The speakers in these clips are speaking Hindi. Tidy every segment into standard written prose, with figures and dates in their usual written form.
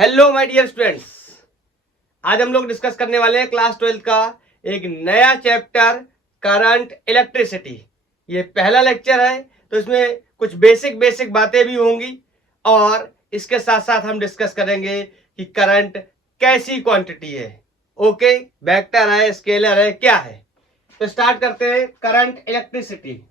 हेलो माय डियर स्टूडेंट्स, आज हम लोग डिस्कस करने वाले हैं क्लास 12 का एक नया चैप्टर करंट इलेक्ट्रिसिटी। ये पहला लेक्चर है तो इसमें कुछ बेसिक बातें भी होंगी और इसके साथ साथ हम डिस्कस करेंगे कि करंट कैसी क्वांटिटी है। ओके, वेक्टर है, स्केलर है, क्या है। तो स्टार्ट करते हैं करंट इलेक्ट्रिसिटी।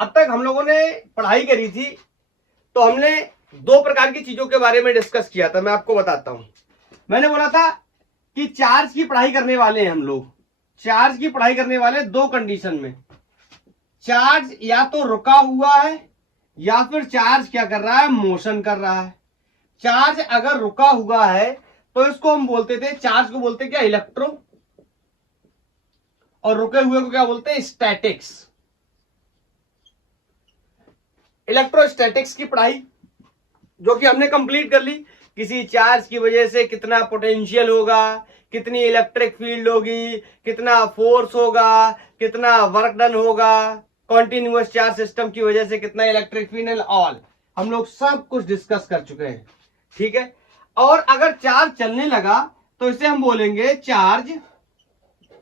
अब तक हम लोगों ने पढ़ाई करी थी तो हमने दो प्रकार की चीजों के बारे में डिस्कस किया था। मैं आपको बताता हूं। मैंने बोला था कि चार्ज की पढ़ाई करने वाले हैं हम लोग। चार्ज की पढ़ाई करने वाले दो कंडीशन में, चार्ज या तो रुका हुआ है या फिर चार्ज क्या कर रहा है, मोशन कर रहा है। चार्ज अगर रुका हुआ है तो इसको हम बोलते थे, चार्ज को बोलते क्या, इलेक्ट्रो, और रुके हुए को क्या बोलते हैं, स्टैटिक्स। इलेक्ट्रोस्टैटिक्स की पढ़ाई जो कि हमने कंप्लीट कर ली। किसी चार्ज की वजह से कितना पोटेंशियल होगा, कितनी इलेक्ट्रिक फील्ड होगी, कितना फोर्स होगा, कितना वर्क डन होगा, कॉन्टिन्यूअस चार्ज सिस्टम की वजह से कितना इलेक्ट्रिक फील्ड एंड ऑल, हम लोग सब कुछ डिस्कस कर चुके हैं। ठीक है। और अगर चार्ज चलने लगा तो इसे हम बोलेंगे चार्ज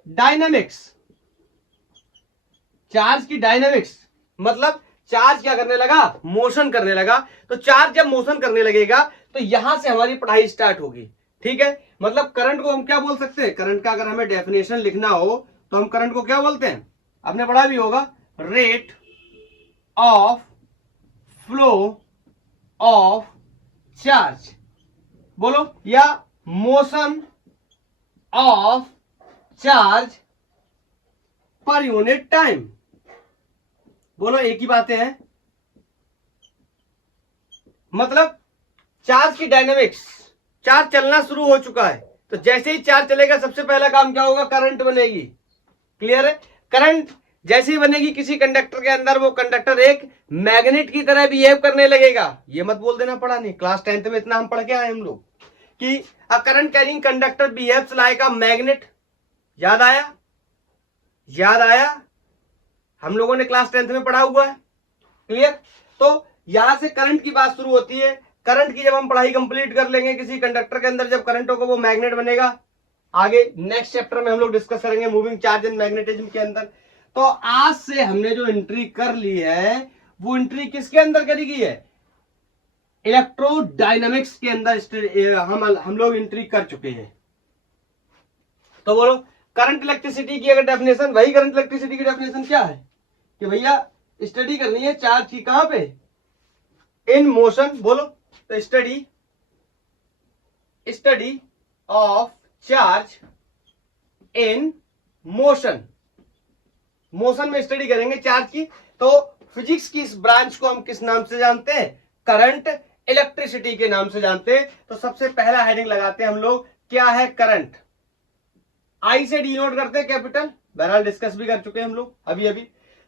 डायनामिक्स। चार्ज की डायनामिक्स मतलब चार्ज क्या करने लगा, मोशन करने लगा। तो चार्ज जब मोशन करने लगेगा तो यहां से हमारी पढ़ाई स्टार्ट होगी। ठीक है। मतलब करंट को हम क्या बोल सकते हैं, करंट का अगर हमें डेफिनेशन लिखना हो तो हम करंट को क्या बोलते हैं, आपने पढ़ा भी होगा, rate of flow of charge, बोलो, या motion of charge per unit time. बोलो, एक ही बातें हैं। मतलब चार्ज की डायनेमिक्स, चार्ज चलना शुरू हो चुका है तो जैसे ही चार्ज चलेगा सबसे पहला काम क्या होगा, करंट बनेगी। क्लियर है। करंट जैसे ही बनेगी किसी कंडक्टर के अंदर, वो कंडक्टर एक मैग्नेट की तरह बिहेव करने लगेगा। ये मत बोल देना, पढ़ा नहीं, क्लास 10th में इतना हम पढ़ के आए हम लोग कि a current carrying conductor behaves like a magnet. याद आया, याद आया, हम लोगों ने क्लास 10th में पढ़ा हुआ है। क्लियर। तो यहां से करंट की बात शुरू होती है। करंट की जब हम पढ़ाई कंप्लीट कर लेंगे, किसी कंडक्टर के अंदर जब करंट होगा वो मैग्नेट बनेगा। आगे नेक्स्ट चैप्टर में हम लोग डिस्कस करेंगे मूविंग चार्ज एंड मैग्नेटिज्म के अंदर। तो आज से हमने जो एंट्री कर ली है वो एंट्री किसके अंदर करी गई है, इलेक्ट्रोडायनामिक्स के अंदर हम लोग एंट्री कर चुके हैं। तो बोलो, करंट इलेक्ट्रिसिटी की अगर डेफिनेशन, वही करंट इलेक्ट्रिसिटी की डेफिनेशन क्या है कि भैया स्टडी करनी है चार्ज की, कहां पे, इन मोशन। बोलो, तो study of charge in motion. Motion में स्टडी करेंगे चार्ज की। तो फिजिक्स की इस ब्रांच को हम किस नाम से जानते हैं, करंट इलेक्ट्रिसिटी के नाम से जानते हैं। तो सबसे पहला हेडिंग लगाते हैं हम लोग, क्या है करंट। आई से डिनोट करते हैं कैपिटल, बहरहाल डिस्कस भी कर चुके हैं हम लोग अभी अभी।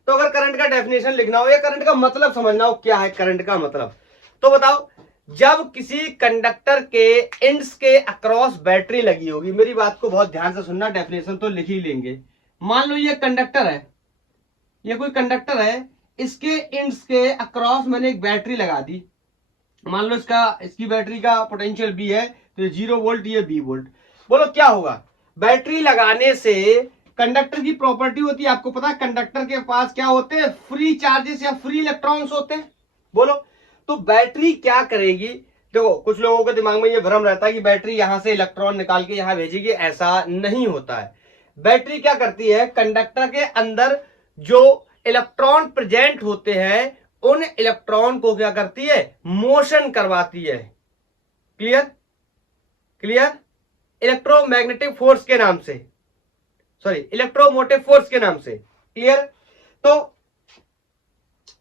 तो अगर करंट का डेफिनेशन लिखना हो या करंट का मतलब समझना हो, क्या है करंट का मतलब, तो बताओ, जब किसी कंडक्टर के एंड्स के अक्रॉस बैटरी लगी होगी। मेरी बात को बहुत ध्यान से सुनना, डेफिनेशन तो लिख ही लेंगे। मान लो ये कंडक्टर है, ये कोई कंडक्टर है, इसके एंड्स के अक्रॉस मैंने एक बैटरी लगा दी। मान लो इसकी बैटरी का पोटेंशियल बी है, तो 0 वोल्ट, ये बी वोल्ट। बोलो क्या होगा, बैटरी लगाने से कंडक्टर की प्रॉपर्टी होती है, आपको पता है कंडक्टर के पास क्या होते हैं, फ्री चार्जेस या फ्री इलेक्ट्रॉन्स होते हैं। बोलो, तो बैटरी क्या करेगी। देखो, कुछ लोगों के दिमाग में ये भ्रम रहता है कि बैटरी यहां से इलेक्ट्रॉन निकाल के यहां भेजेगी, ऐसा नहीं होता है। बैटरी क्या करती है, कंडक्टर के अंदर जो इलेक्ट्रॉन प्रेजेंट होते हैं उन इलेक्ट्रॉन को क्या करती है, मोशन करवाती है। Clear, clear. इलेक्ट्रोमैग्नेटिक फोर्स के नाम से, सॉरी, इलेक्ट्रोमोटिव फोर्स के नाम से। क्लियर। तो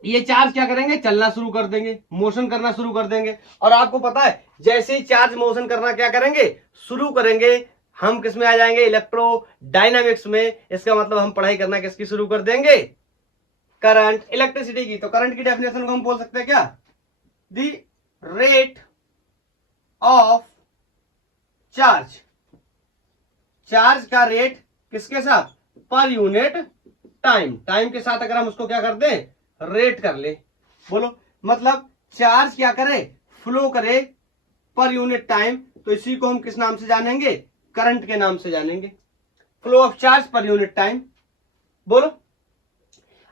ये चार्ज क्या करेंगे, चलना शुरू कर देंगे, मोशन करना शुरू कर देंगे। और आपको पता है जैसे ही चार्ज मोशन करना क्या करेंगे, शुरू करेंगे, हम किस में आ जाएंगे, इलेक्ट्रोडायनामिक्स में। इसका मतलब हम पढ़ाई करना किसकी शुरू कर देंगे, करंट इलेक्ट्रिसिटी की। तो करंट की डेफिनेशन को हम बोल सकते हैं क्या, the rate of charge. Charge का रेट किसके साथ, पर यूनिट टाइम। टाइम के साथ अगर हम उसको क्या कर दें, रेट कर ले। बोलो मतलब चार्ज क्या करे, फ्लो करे पर यूनिट टाइम, तो इसी को हम किस नाम से जानेंगे, करंट के नाम से जानेंगे, flow of charge per unit time. बोलो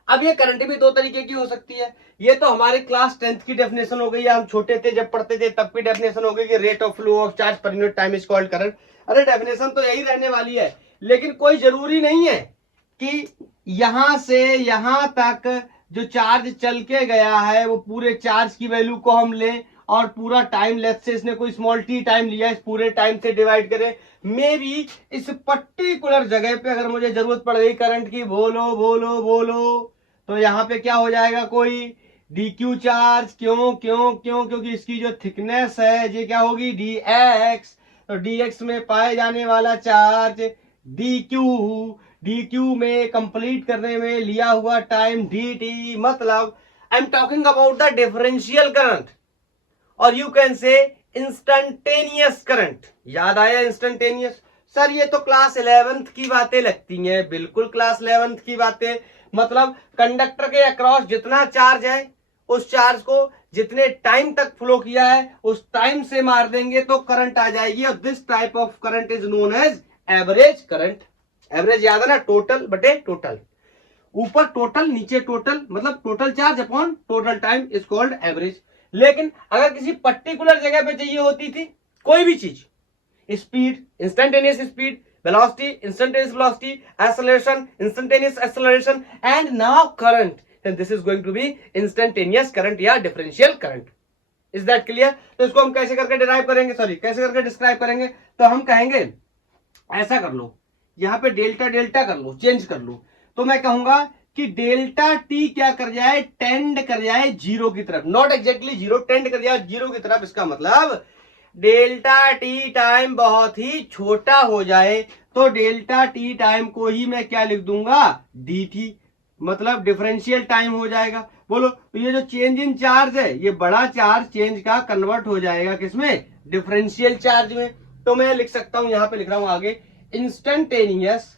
अब ये करंट भी दो तरीके की हो सकती है। ये तो हमारे क्लास 10th की डेफिनेशन हो गई है, हम छोटे थे जब पढ़ते थे तब की डेफिनेशन हो गई कि rate of flow of charge per unit time is called current. अरे डेफिनेशन तो यही रहने वाली है, लेकिन कोई जरूरी नहीं है कि यहां से यहां तक जो चार्ज चल के गया है वो पूरे चार्ज की वैल्यू को हम लें और पूरा टाइम, लेट्स से इसने कोई स्मॉल टी टाइम लिया, इस पूरे टाइम से डिवाइड करें। मे बी इस पर्टिकुलर जगह पे अगर मुझे जरूरत पड़ गई करंट की, बोलो बोलो बोलो, तो यहाँ पे क्या हो जाएगा, कोई dq चार्ज। क्यों क्यों क्यों, क्योंकि इसकी जो थिकनेस है ये क्या होगी, dx, तो dx में पाए जाने वाला चार्ज dq में कंप्लीट करने में लिया हुआ टाइम dt। मतलब I am talking about the differential current और you can say instantaneous current. याद आया इंस्टेंटेनियस? सर ये तो क्लास 11th की बातें लगती हैं। बिल्कुल क्लास 11th की बातें। मतलब कंडक्टर के अक्रॉस जितना चार्ज है उस चार्ज को जितने टाइम तक फ्लो किया है उस टाइम से मार देंगे तो करंट आ जाएगी, और this type of current is known as average current. Average याद है ना, टोटल बटे टोटल, ऊपर टोटल नीचे टोटल, मतलब total charge upon total time is called average. लेकिन अगर किसी पर्टिकुलर जगह पे चाहिए होती थी कोई भी चीज, speed, instantaneous speed, velocity, instantaneous velocity, acceleration, instantaneous acceleration, and now current, then this is going to be instantaneous current या differential current. Is that clear? तो इसको हम कैसे करके डिराइव करेंगे, सॉरी कैसे करके डिस्क्राइब करेंगे, तो हम कहेंगे ऐसा कर लो, यहाँ पे डेल्टा डेल्टा कर लो, चेंज कर लो, तो मैं कहूंगा कि डेल्टा टी क्या कर जाए, टेंड कर जाए जीरो की तरफ, नॉट एग्जैक्टली जीरो, टेंड कर जाए जीरो की तरफ। इसका मतलब डेल्टा टी टाइम बहुत ही छोटा हो जाए तो डेल्टा टी टाइम को ही मैं क्या लिख दूंगा, डी टी, मतलब डिफरेंशियल टाइम हो जाएगा। बोलो तो ये जो चेंज इन चार्ज है ये बड़ा चार्ज चेंज का कन्वर्ट हो जाएगा किसमें, डिफरेंशियल चार्ज में। तो मैं लिख सकता हूं, यहां पे लिख रहा हूं आगे, instantaneous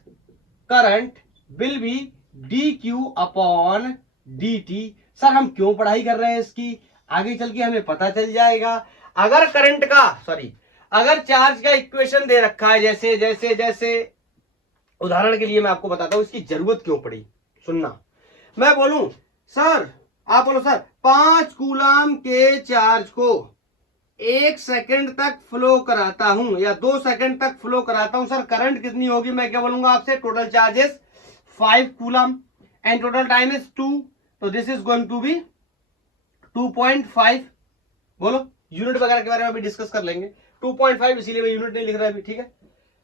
current will be D Q upon D T. Sir हम क्यों पढ़ाई कर रहे हैं इसकी, आगे चल के हमें पता चल जाएगा। अगर करंट का, सॉरी अगर चार्ज का इक्वेशन दे रखा है, जैसे जैसे जैसे उदाहरण के लिए मैं आपको बताता हूं इसकी जरूरत क्यों पड़ी, सुनना। मैं बोलूं सर, आप बोलो सर 5 कूलाम के चार्ज को 1 सेकंड तक फ्लो कराता हूं या 2 सेकंड तक फ्लो कराता हूं, सर करंट कितनी होगी, मैं क्या बोलूंगा आपसे, total charges 5 coulomb and total time is 2, तो this is going to be 2.5। बोलो यूनिट वगैरह के बारे में अभी डिस्कस कर लेंगे, 2.5 इसीलिए मैं यूनिट नहीं लिख रहा अभी, ठीक है।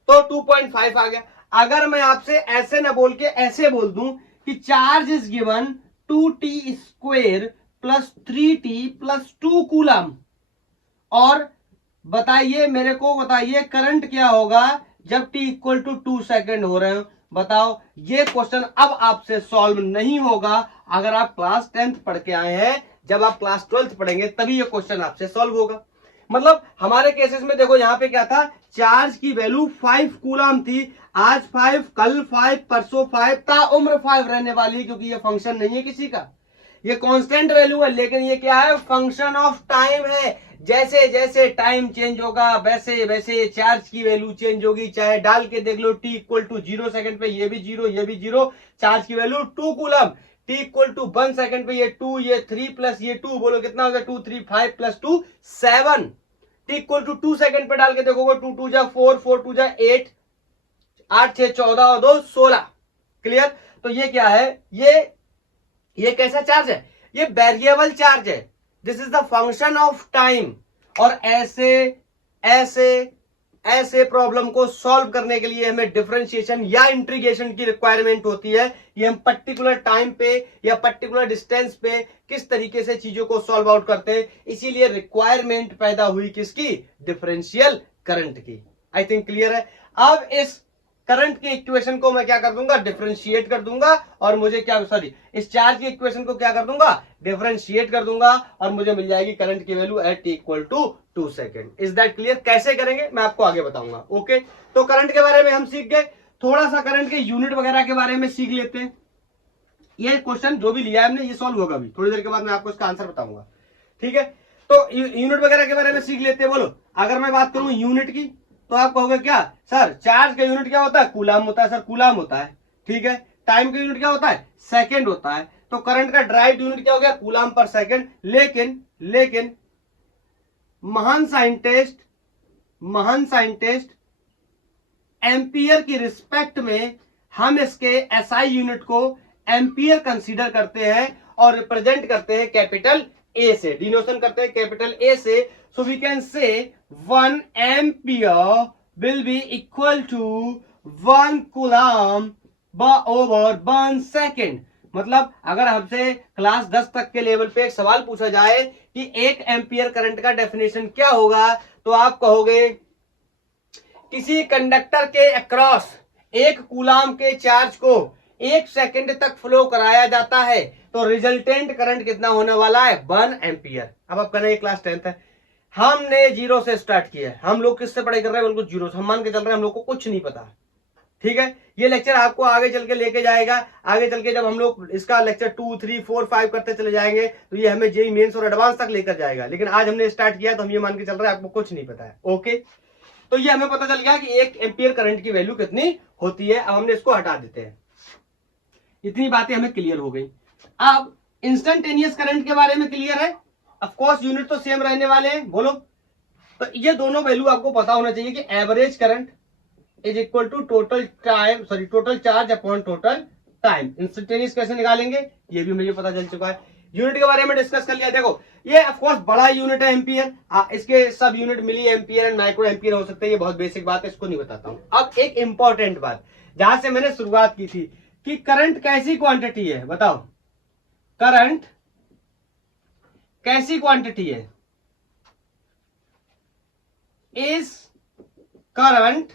तो 2.5 आ गया। अगर मैं आपसे ऐसे ना बोल के ऐसे बोल दूं कि charge is given 2t square plus 3t plus 2 coulomb, और बताइए मेरे को, बताइए करंट क्या होगा जब t इक्वल टू 2 सेकेंड हो रहे हो। बताओ ये क्वेश्चन अब आपसे सॉल्व नहीं होगा अगर आप क्लास 10th पढ़ के आए हैं, जब आप क्लास 12th पढ़ेंगे तभी ये क्वेश्चन आपसे सॉल्व होगा। मतलब हमारे केसेस में देखो यहाँ पे क्या था, चार्ज की वैल्यू 5 कूलम थी, आज 5, कल 5, परसों 5, ताउम्र 5 रहने वाली है, क्योंकि ये फंक्शन नहीं है किसी का, ये कांस्टेंट वैल्यू है, लेकिन ये क्या है, फंक्शन ऑफ टाइम है। जैसे जैसे टाइम चेंज होगा वैसे वैसे चार्ज की वैल्यू चेंज होगी। चाहे डाल के देख लो t इक्वल टू 0 सेकंड पे ये भी 0 ये भी 0, चार्ज की value 2 coulomb, t equal to 1 second पे ये 2 ये 3 प्लस ये 2, बोलो कितना हो गया, 2 3 5 plus 2 7, t equal to 2 second पे डाल के देखोगे 2 2 जा 4 4 2 जा 8, 8 6 14 और 2 16। क्लियर? तो ये क्या है, ये कैसा चार्ज है, ये वेरिएबल चार्ज है, this is the function of time. और ऐसे ऐसे ऐसे प्रॉब्लम को सॉल्व करने के लिए हमें डिफरेंशिएशन या इंटीग्रेशन की रिक्वायरमेंट होती है। ये हम पर्टिकुलर टाइम पे या पर्टिकुलर डिस्टेंस पे किस तरीके से चीजों को सॉल्व आउट करते हैं, इसीलिए रिक्वायरमेंट पैदा हुई किसकी, डिफरेंशियल करंट की। आई थिंक क्लियर है। अब इस करंट के इक्वेशन को मैं क्या कर दूंगा, डिफरेंशिएट कर दूंगा, और मुझे क्या, सॉरी इस चार्ज के इक्वेशन को क्या कर दूंगा, डिफरेंशिएट कर दूंगा, और मुझे मिल जाएगी करंट की value at t equal to 2 second. Is that clear? कैसे करेंगे मैं आपको आगे बताऊंगा। ओके, तो करंट के बारे में हम सीख गए, थोड़ा सा करंट के यूनिट वगैरह के बारे में सीख लेते हैं। ये क्वेश्चन जो भी लिया है हमने ये सॉल्व होगा अभी थोड़ी देर के बाद, मैं आपको इसका आंसर बताऊंगा, ठीक है। तो यूनिट वगैरह के बारे में सीख लेते हैं। बोलो, अगर मैं बात करूं यूनिट की तो आप कहोगे क्या सर, चार्ज का यूनिट क्या होता है, कूलाम होता है। सर कूलाम होता है, ठीक है। टाइम का यूनिट क्या होता है, सेकंड होता है। तो करंट का ड्राइव यूनिट क्या हो गया, कूलाम पर सेकंड। लेकिन महान साइंटिस्ट एम्पियर की रिस्पेक्ट में हम इसके एसआई यूनिट को एम्पियर कंसीडर करते हैं और रिप्रेजेंट करते हैं कैपिटल ए से, डिनोशन करते हैं कैपिटल ए से। So we can say 1 ampere will be equal to 1 coulomb over 1 second. मतलब अगर हमसे क्लास 10 तक के लेवल पे एक सवाल पूछा जाए कि 1 एम्पियर करंट का डेफिनेशन क्या होगा, तो आप कहोगे किसी कंडक्टर के अक्रॉस 1 कूलाम के चार्ज को 1 सेकंड तक फ्लो कराया जाता है तो रिजल्टेंट करंट कितना होने वाला है, 1 एम्पियर। अब आप कहना ये क्लास 10th है, हमने जीरो से स्टार्ट किया है। हम लोग किससे पढ़ाई कर रहे हैं, बिल्कुल जीरो से। हम मान के चल रहे हैं हम लोग को कुछ नहीं पता, ठीक है। ये लेक्चर आपको आगे चल के लेके जाएगा। आगे चल के जब हम लोग इसका लेक्चर 2, 3, 4, 5 करते चले जाएंगे तो ये हमें जेईई मेंस और एडवांस तक लेकर जाएगा। लेकिन आज हमने स्टार्ट किया तो हम ये मान के चल रहे हैं आपको कुछ नहीं पता है, ओके। तो ये हमें पता चल गया कि 1 एम्पियर करंट की वैल्यू कितनी होती है। अब हमने इसको हटा देते हैं, इतनी बातें हमें क्लियर हो गई। अब इंस्टेंटेनियस करंट के बारे में क्लियर है, ऑफ कोर्स यूनिट तो सेम रहने वाले हैं। बोलो, तो ये दोनों वैल्यू आपको पता होना चाहिए कि average current is equal to total charge upon total time. Instantaneous कैसे निकालेंगे ये भी मुझे पता चल चुका है। यूनिट के बारे में डिस्कस कर लिया। देखो ये ऑफ कोर्स बड़ा यूनिट है एम्पियर, इसके सब unit milli ampere and micro ampere हो सकते हैं। ये बहुत बेसिक बात है, इसको नहीं बताता हूं। अब एक इंपॉर्टेंट बात जहां से मैंने शुरुआत की थी कि करंट कैसी क्वांटिटी है, बताओ करंट कैसी क्वांटिटी है। Is current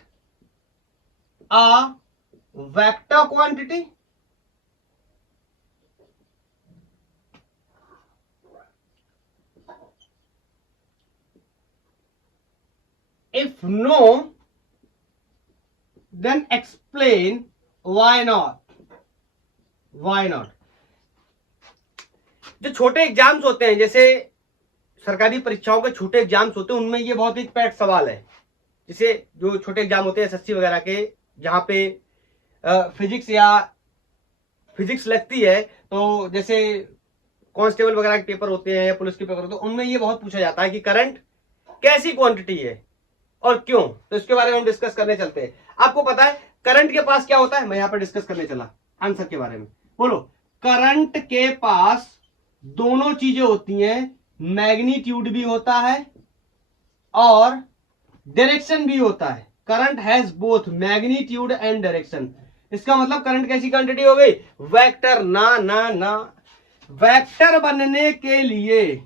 a vector quantity? If no, then explain why not. Why not? जो छोटे एग्जाम्स होते हैं, जैसे सरकारी परीक्षाओं के छोटे एग्जाम्स होते हैं, उनमें ये बहुत ही पैट सवाल है। जैसे जो छोटे एग्जाम होते हैं एसएससी वगैरह के, जहां पे फिजिक्स लगती है, तो जैसे कांस्टेबल वगैरह के पेपर होते हैं या पुलिस के पेपर होते हैं, उनमें ये बहुत पूछा जाता है कि करंट कैसी क्वांटिटी है और क्यों। तो इसके बारे में हम डिस्कस करने चलते हैं। आपको पता है करंट के पास क्या होता है, मैं यहां पर डिस्कस करने चला आंसर के बारे में। बोलो, करंट के पास दोनों चीजें होती हैं, मैग्नीट्यूड भी होता है और डायरेक्शन भी होता है। Current has both magnitude and direction. इसका मतलब करंट कैसी क्वांटिटी हो गई, वेक्टर। ना वेक्टर बनने के लिए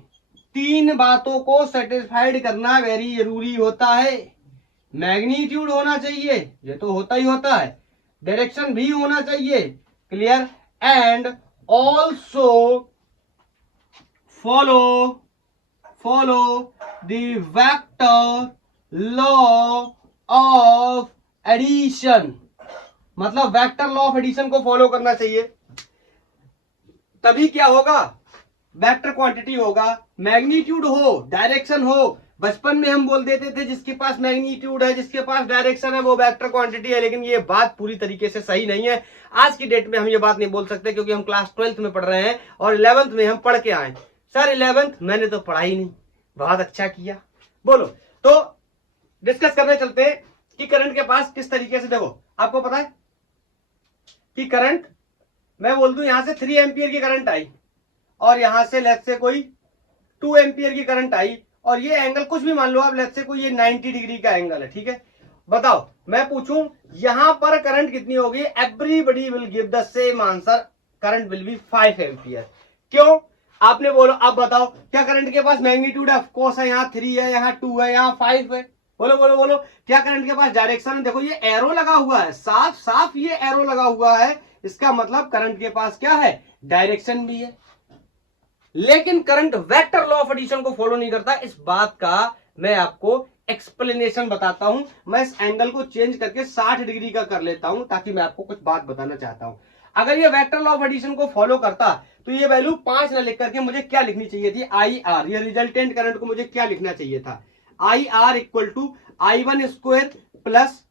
3 बातों को सेटिस्फाइड करना वेरी जरूरी होता है। मैग्नीट्यूड होना चाहिए, ये तो होता ही होता है, डायरेक्शन भी होना चाहिए, clear, and also follow the vector law of addition. मतलब वेक्टर लॉ ऑफ एडिशन को फॉलो करना चाहिए, तभी क्या होगा, वेक्टर क्वांटिटी होगा। मैग्नीट्यूड हो, डायरेक्शन हो। बचपन में हम बोल देते थे जिसके पास मैग्नीट्यूड है, जिसके पास डायरेक्शन है, वो वेक्टर क्वांटिटी है, लेकिन ये बात पूरी तरीके से सही नहीं है। आज की डेट में हम ये बात नहीं बोल सकते, क्योंकि हम क्लास 12th में पढ़ रहे हैं और 11th में हम पढ़ के आए। सर 11th मैंने तो पढ़ा ही नहीं, बहुत अच्छा किया। बोलो, तो डिस्कस करने चलते हैं कि करंट के पास किस तरीके से। देखो आपको पता है कि करंट, मैं बोल दूं यहां से 3 एम्पियर की करंट आई और यहां से लेट्स से कोई 2 एम्पियर की करंट आई, और ये एंगल कुछ भी मान लो आप, लेट्स से कोई ये 90 डिग्री का एंगल है, ठीक है। बताओ मैं पूछूं यहां पर करंट कितनी होगी, everybody will give the same answer, current will be 5 ampere. क्यों आपने बोलो, अब बताओ क्या करंट के पास मैग्नीट्यूड है, ऑफ कोर्स है, यहाँ 3 है, यहाँ 2 है, यहाँ 5 है। बोलो बोलो बोलो, क्या करंट के पास डायरेक्शन है, देखो ये एरो लगा हुआ है, साफ साफ ये एरो लगा हुआ है, इसका मतलब करंट के पास क्या है, डायरेक्शन भी है। लेकिन current vector law of addition को फॉलो नहीं करता। इस बात का मैं आपको एक्सप्लेनेशन बताता हूं। मैं इस एंगल को चेंज करके 60 डिग्री का कर लेता हूं, ताकि मैं आपको कुछ बात बताना चाहता हूं। अगर ये वेक्टर लॉ ऑफ एडिशन को फॉलो करता तो ये वैल्यू 5 ना लिख करके मुझे क्या लिखनी चाहिए थी, आई आर, ये रिजल्टेंट करंट को मुझे क्या लिखना चाहिए था, I R equal to I one square plus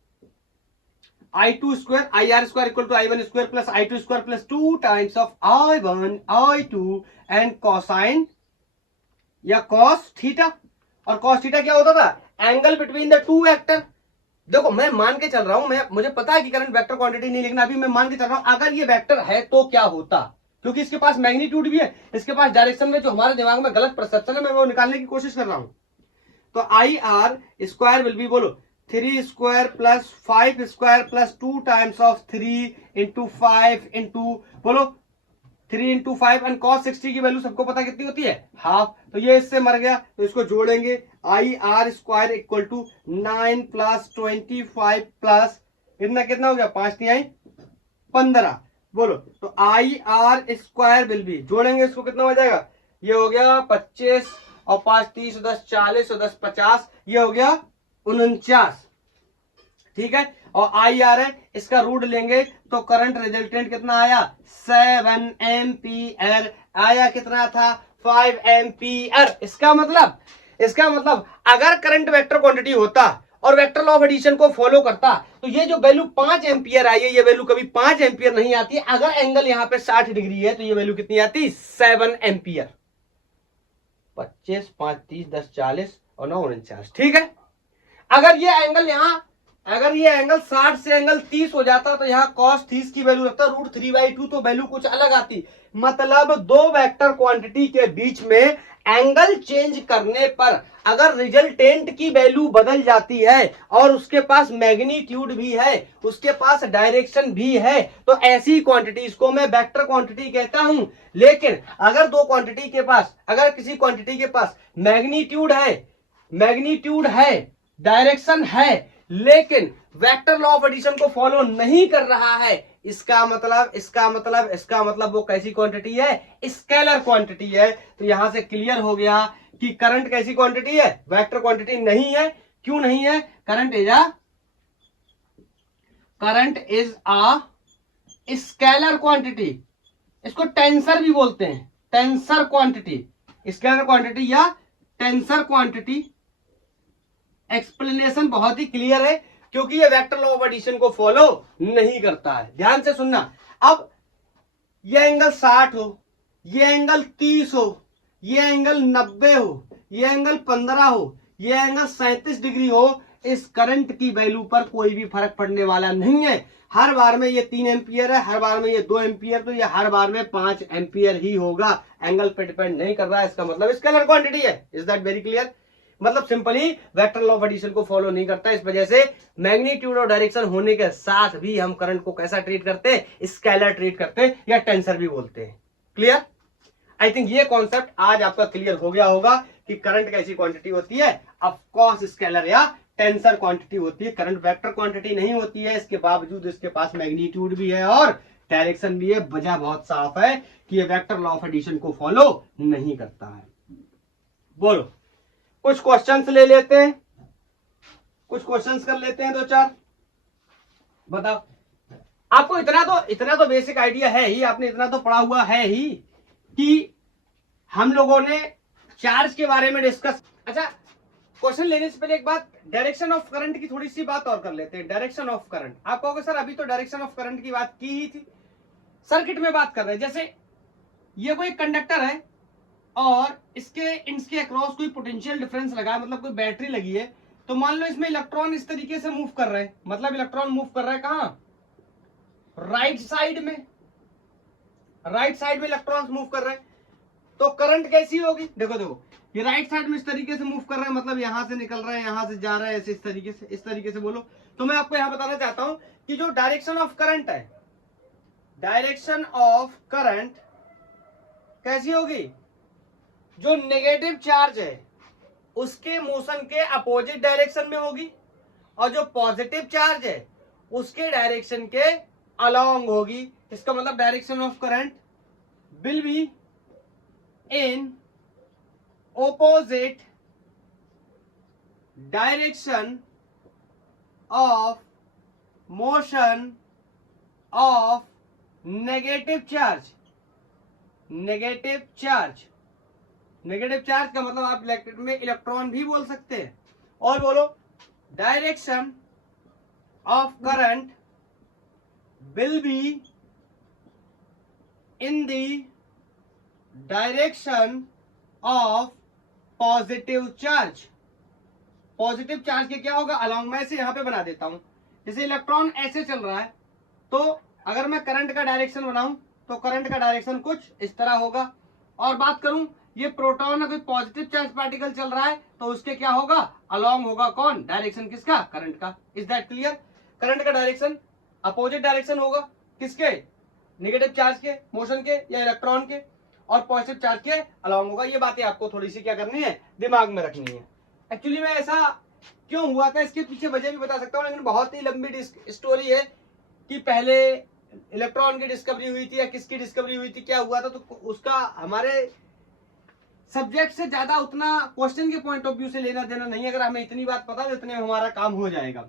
I two square, I R square equal to I one square plus I two square plus 2 times of I one I two and cosine या कॉस थीटा। और कॉस थीटा क्या होता था, angle between the two vector. देखो मैं मान के चल रहा हूं, मुझे पता है कि करंट वेक्टर क्वांटिटी नहीं लिखना, अभी मैं मान के चल रहा हूं अगर ये वेक्टर है तो क्या होता, क्योंकि इसके पास मैग्नीट्यूड भी है, इसके पास डायरेक्शन में जो हमारे दिमाग में गलत परसेप्शन है मैं वो निकालने की कोशिश कर रहा हूं। तो आई आर स्क्वायर विल बी, बोलो 3 square plus 5 square plus 2 times of 3 into 5 into, बोलो 3 इंटू 5 एंड कॉस 60 की वैल्यू सबको पता कितनी होती है, हाफ। तो ये इससे मर गया, तो इसको जोड़ेंगे, I R square equal to 9 plus 25 plus इतना कितना हो गया, 5 नहीं आई 15, बोलो। तो आई आर स्क्वायर विल बी, जोड़ेंगे इसको कितना हो जाएगा, ये हो गया 25 और 5 30 10 40 और 10 50, ये हो गया 49, ठीक है। और आई आर है, इसका रूट लेंगे तो करंट रिजल्टेंट कितना आया, 7 एम्पियर आया, कितना था 5 एम्पियर। इसका मतलब अगर करंट वेक्टर क्वांटिटी होता और वेक्टर लॉ ऑफ एडिशन को फॉलो करता तो ये जो वैल्यू 5 एम्पियर आई है, ये वैल्यू कभी 5 एम्पियर नहीं आती। अगर एंगल यहां पे 60 डिग्री है तो ये वैल्यू कितनी आती, 7 एम्पियर। 25 5 30 10 40 और 9 49, ठीक है। अगर ये एंगल 60 से एंगल 30 हो जाता तो यहाँ cos 30 की वैल्यू रखता √3/2, तो वैल्यू कुछ अलग आती। मतलब दो वेक्टर क्वांटिटी के बीच में एंगल चेंज करने पर अगर रिजल्टेंट की वैल्यू बदल जाती है और उसके पास मैग्नीट्यूड भी है, उसके पास डायरेक्शन भी है, तो ऐसी क्वांटिटीज को मैं वेक्टर क्वांटिटी कहता हूं। लेकिन अगर अगर किसी क्वांटिटी के पास मैग्नीट्यूड है, डायरेक्शन है, लेकिन वेक्टर लॉ ऑफ एडिशन को फॉलो नहीं कर रहा है, इसका मतलब वो कैसी क्वांटिटी है, स्केलर क्वांटिटी है। तो यहां से क्लियर हो गया कि करंट कैसी क्वांटिटी है, वेक्टर क्वांटिटी नहीं है। क्यों नहीं है, current is a scalar quantity, इसको टेंसर भी बोलते हैं, टेंसर क्वांटिटी, स्केलर क्वांटिटी या टेंसर क्वांटिटी। एक्सप्लेनेशन बहुत ही क्लियर है, क्योंकि ये वेक्टर लॉ ऑफ एडिशन को फॉलो नहीं करता है। ध्यान से सुनना, अब ये एंगल 60 हो, ये एंगल 30 हो, ये एंगल 90 हो, ये एंगल 15 हो, ये एंगल 37 डिग्री हो, इस करंट की वैल्यू पर कोई भी फर्क पड़ने वाला नहीं है। हर बार में ये 3 एम्पियर है, हर बार में ये 2 एम्पियर, तो ये हर बार में 5 एम्पियर ही होगा। एंगल पे डिपेंड नहीं कर रहा है, इसका मतलब स्केलर क्वांटिटी है। Is that very clear? मतलब simply vector law of addition को फॉलो नहीं करता, इस वजह से मैग्नीट्यूड और डायरेक्शन होने के साथ भी हम करंट को कैसा ट्रीट करते हैं, स्केलर ट्रीट करते हैं या टेंसर भी बोलते हैं। क्लियर? आई थिंक ये कॉन्सेप्ट आज आपका क्लियर हो गया होगा कि करंट कैसी क्वांटिटी होती है। ऑफ कोर्स स्केलर या टेंसर क्वांटिटी होती है, करंट वेक्टर क्वांटिटी नहीं होती है। इसके बावजूद इसके पास मैग्नीट्यूड भी है और डायरेक्शन भी है। वजह बहुत साफ है कि ये वेक्टर लॉ ऑफ एडिशन को फॉलो नहीं करता है। बोलो, कुछ क्वेश्चंस ले लेते हैं, कुछ क्वेश्चंस कर लेते हैं, 2-4 बताओ। आपको इतना तो बेसिक आइडिया है ही, आपने इतना तो पढ़ा हुआ है ही कि हम लोगों ने चार्ज के बारे में डिस्कस। अच्छा, क्वेश्चन लेने से पहले एक बात, डायरेक्शन ऑफ करंट की थोड़ी सी बात और कर लेते हैं। डायरेक्शन ऑफ करंट, आप कहोगे सर अभी तो डायरेक्शन ऑफ करंट की बात की ही थी, सर्किट में बात कर रहे हैं। जैसे ये कोई कंडक्टर है और इसके अक्रॉस कोई पोटेंशियल डिफरेंस लगा है, मतलब कोई बैटरी लगी है, तो मान लो इसमें इलेक्ट्रॉन इस तरीके से मूव कर रहे हैं, मतलब इलेक्ट्रॉन मूव कर रहा है कहां, राइट साइड में इलेक्ट्रॉन्स मूव कर रहे हैं। तो करंट कैसी होगी, देखो ये राइट साइड में इस तरीके से मूव कर रहा है, मतलब यहां से निकल रहा है, यहां से जा रहा है, ऐसे इस तरीके से बोलो। तो मैं आपको यहां बताना चाहता हूं कि जो डायरेक्शन ऑफ करंट है, डायरेक्शन ऑफ करंट कैसी होगी, जो नेगेटिव चार्ज है उसके मोशन के अपोजिट डायरेक्शन में होगी, और जो पॉजिटिव चार्ज है उसके डायरेक्शन के अलोंग होगी। इसका मतलब direction of current will be in opposite direction of motion of negative charge, negative charge, negative charge का मतलब आप इलेक्ट्रिक में इलेक्ट्रॉन भी बोल सकते हैं। और बोलो direction of current will be in the direction of positive charge. Positive charge के क्या होगा, अलॉन्ग। मैं इसे यहां पे बना देता हूं, जैसे इलेक्ट्रॉन ऐसे चल रहा है, तो अगर मैं करंट का डायरेक्शन बनाऊं तो करंट का डायरेक्शन कुछ इस तरह होगा। और बात करूं ये प्रोटॉन अगर पॉजिटिव चार्ज पार्टिकल चल रहा है तो उसके क्या होगा, अलॉन्ग होगा कौन, डायरेक्शन किसका, करंट का। Is that clear? करंट का डायरेक्शन अपोजिट डायरेक्शन होगा किसके, नेगेटिव चार्ज के मोशन के या इलेक्ट्रॉन के, और पॉजिटिव चार्ज के अलॉन्ग होगा। ये बातें आपको थोड़ी सी क्या करनी है, दिमाग में रखनी है। एक्चुअली में ऐसा क्यों हुआ था इसके पीछे वजह भी बता सकता हूँ, लेकिन बहुत ही लंबी स्टोरी है कि पहले इलेक्ट्रॉन की डिस्कवरी हुई थी या किसकी डिस्कवरी हुई थी, क्या हुआ था, तो उसका हमारे सब्जेक्ट से ज्यादा उतना क्वेश्चन के पॉइंट ऑफ व्यू से लेना देना नहीं है। अगर हमें इतनी बात पता तो इतने में हमारा काम हो जाएगा।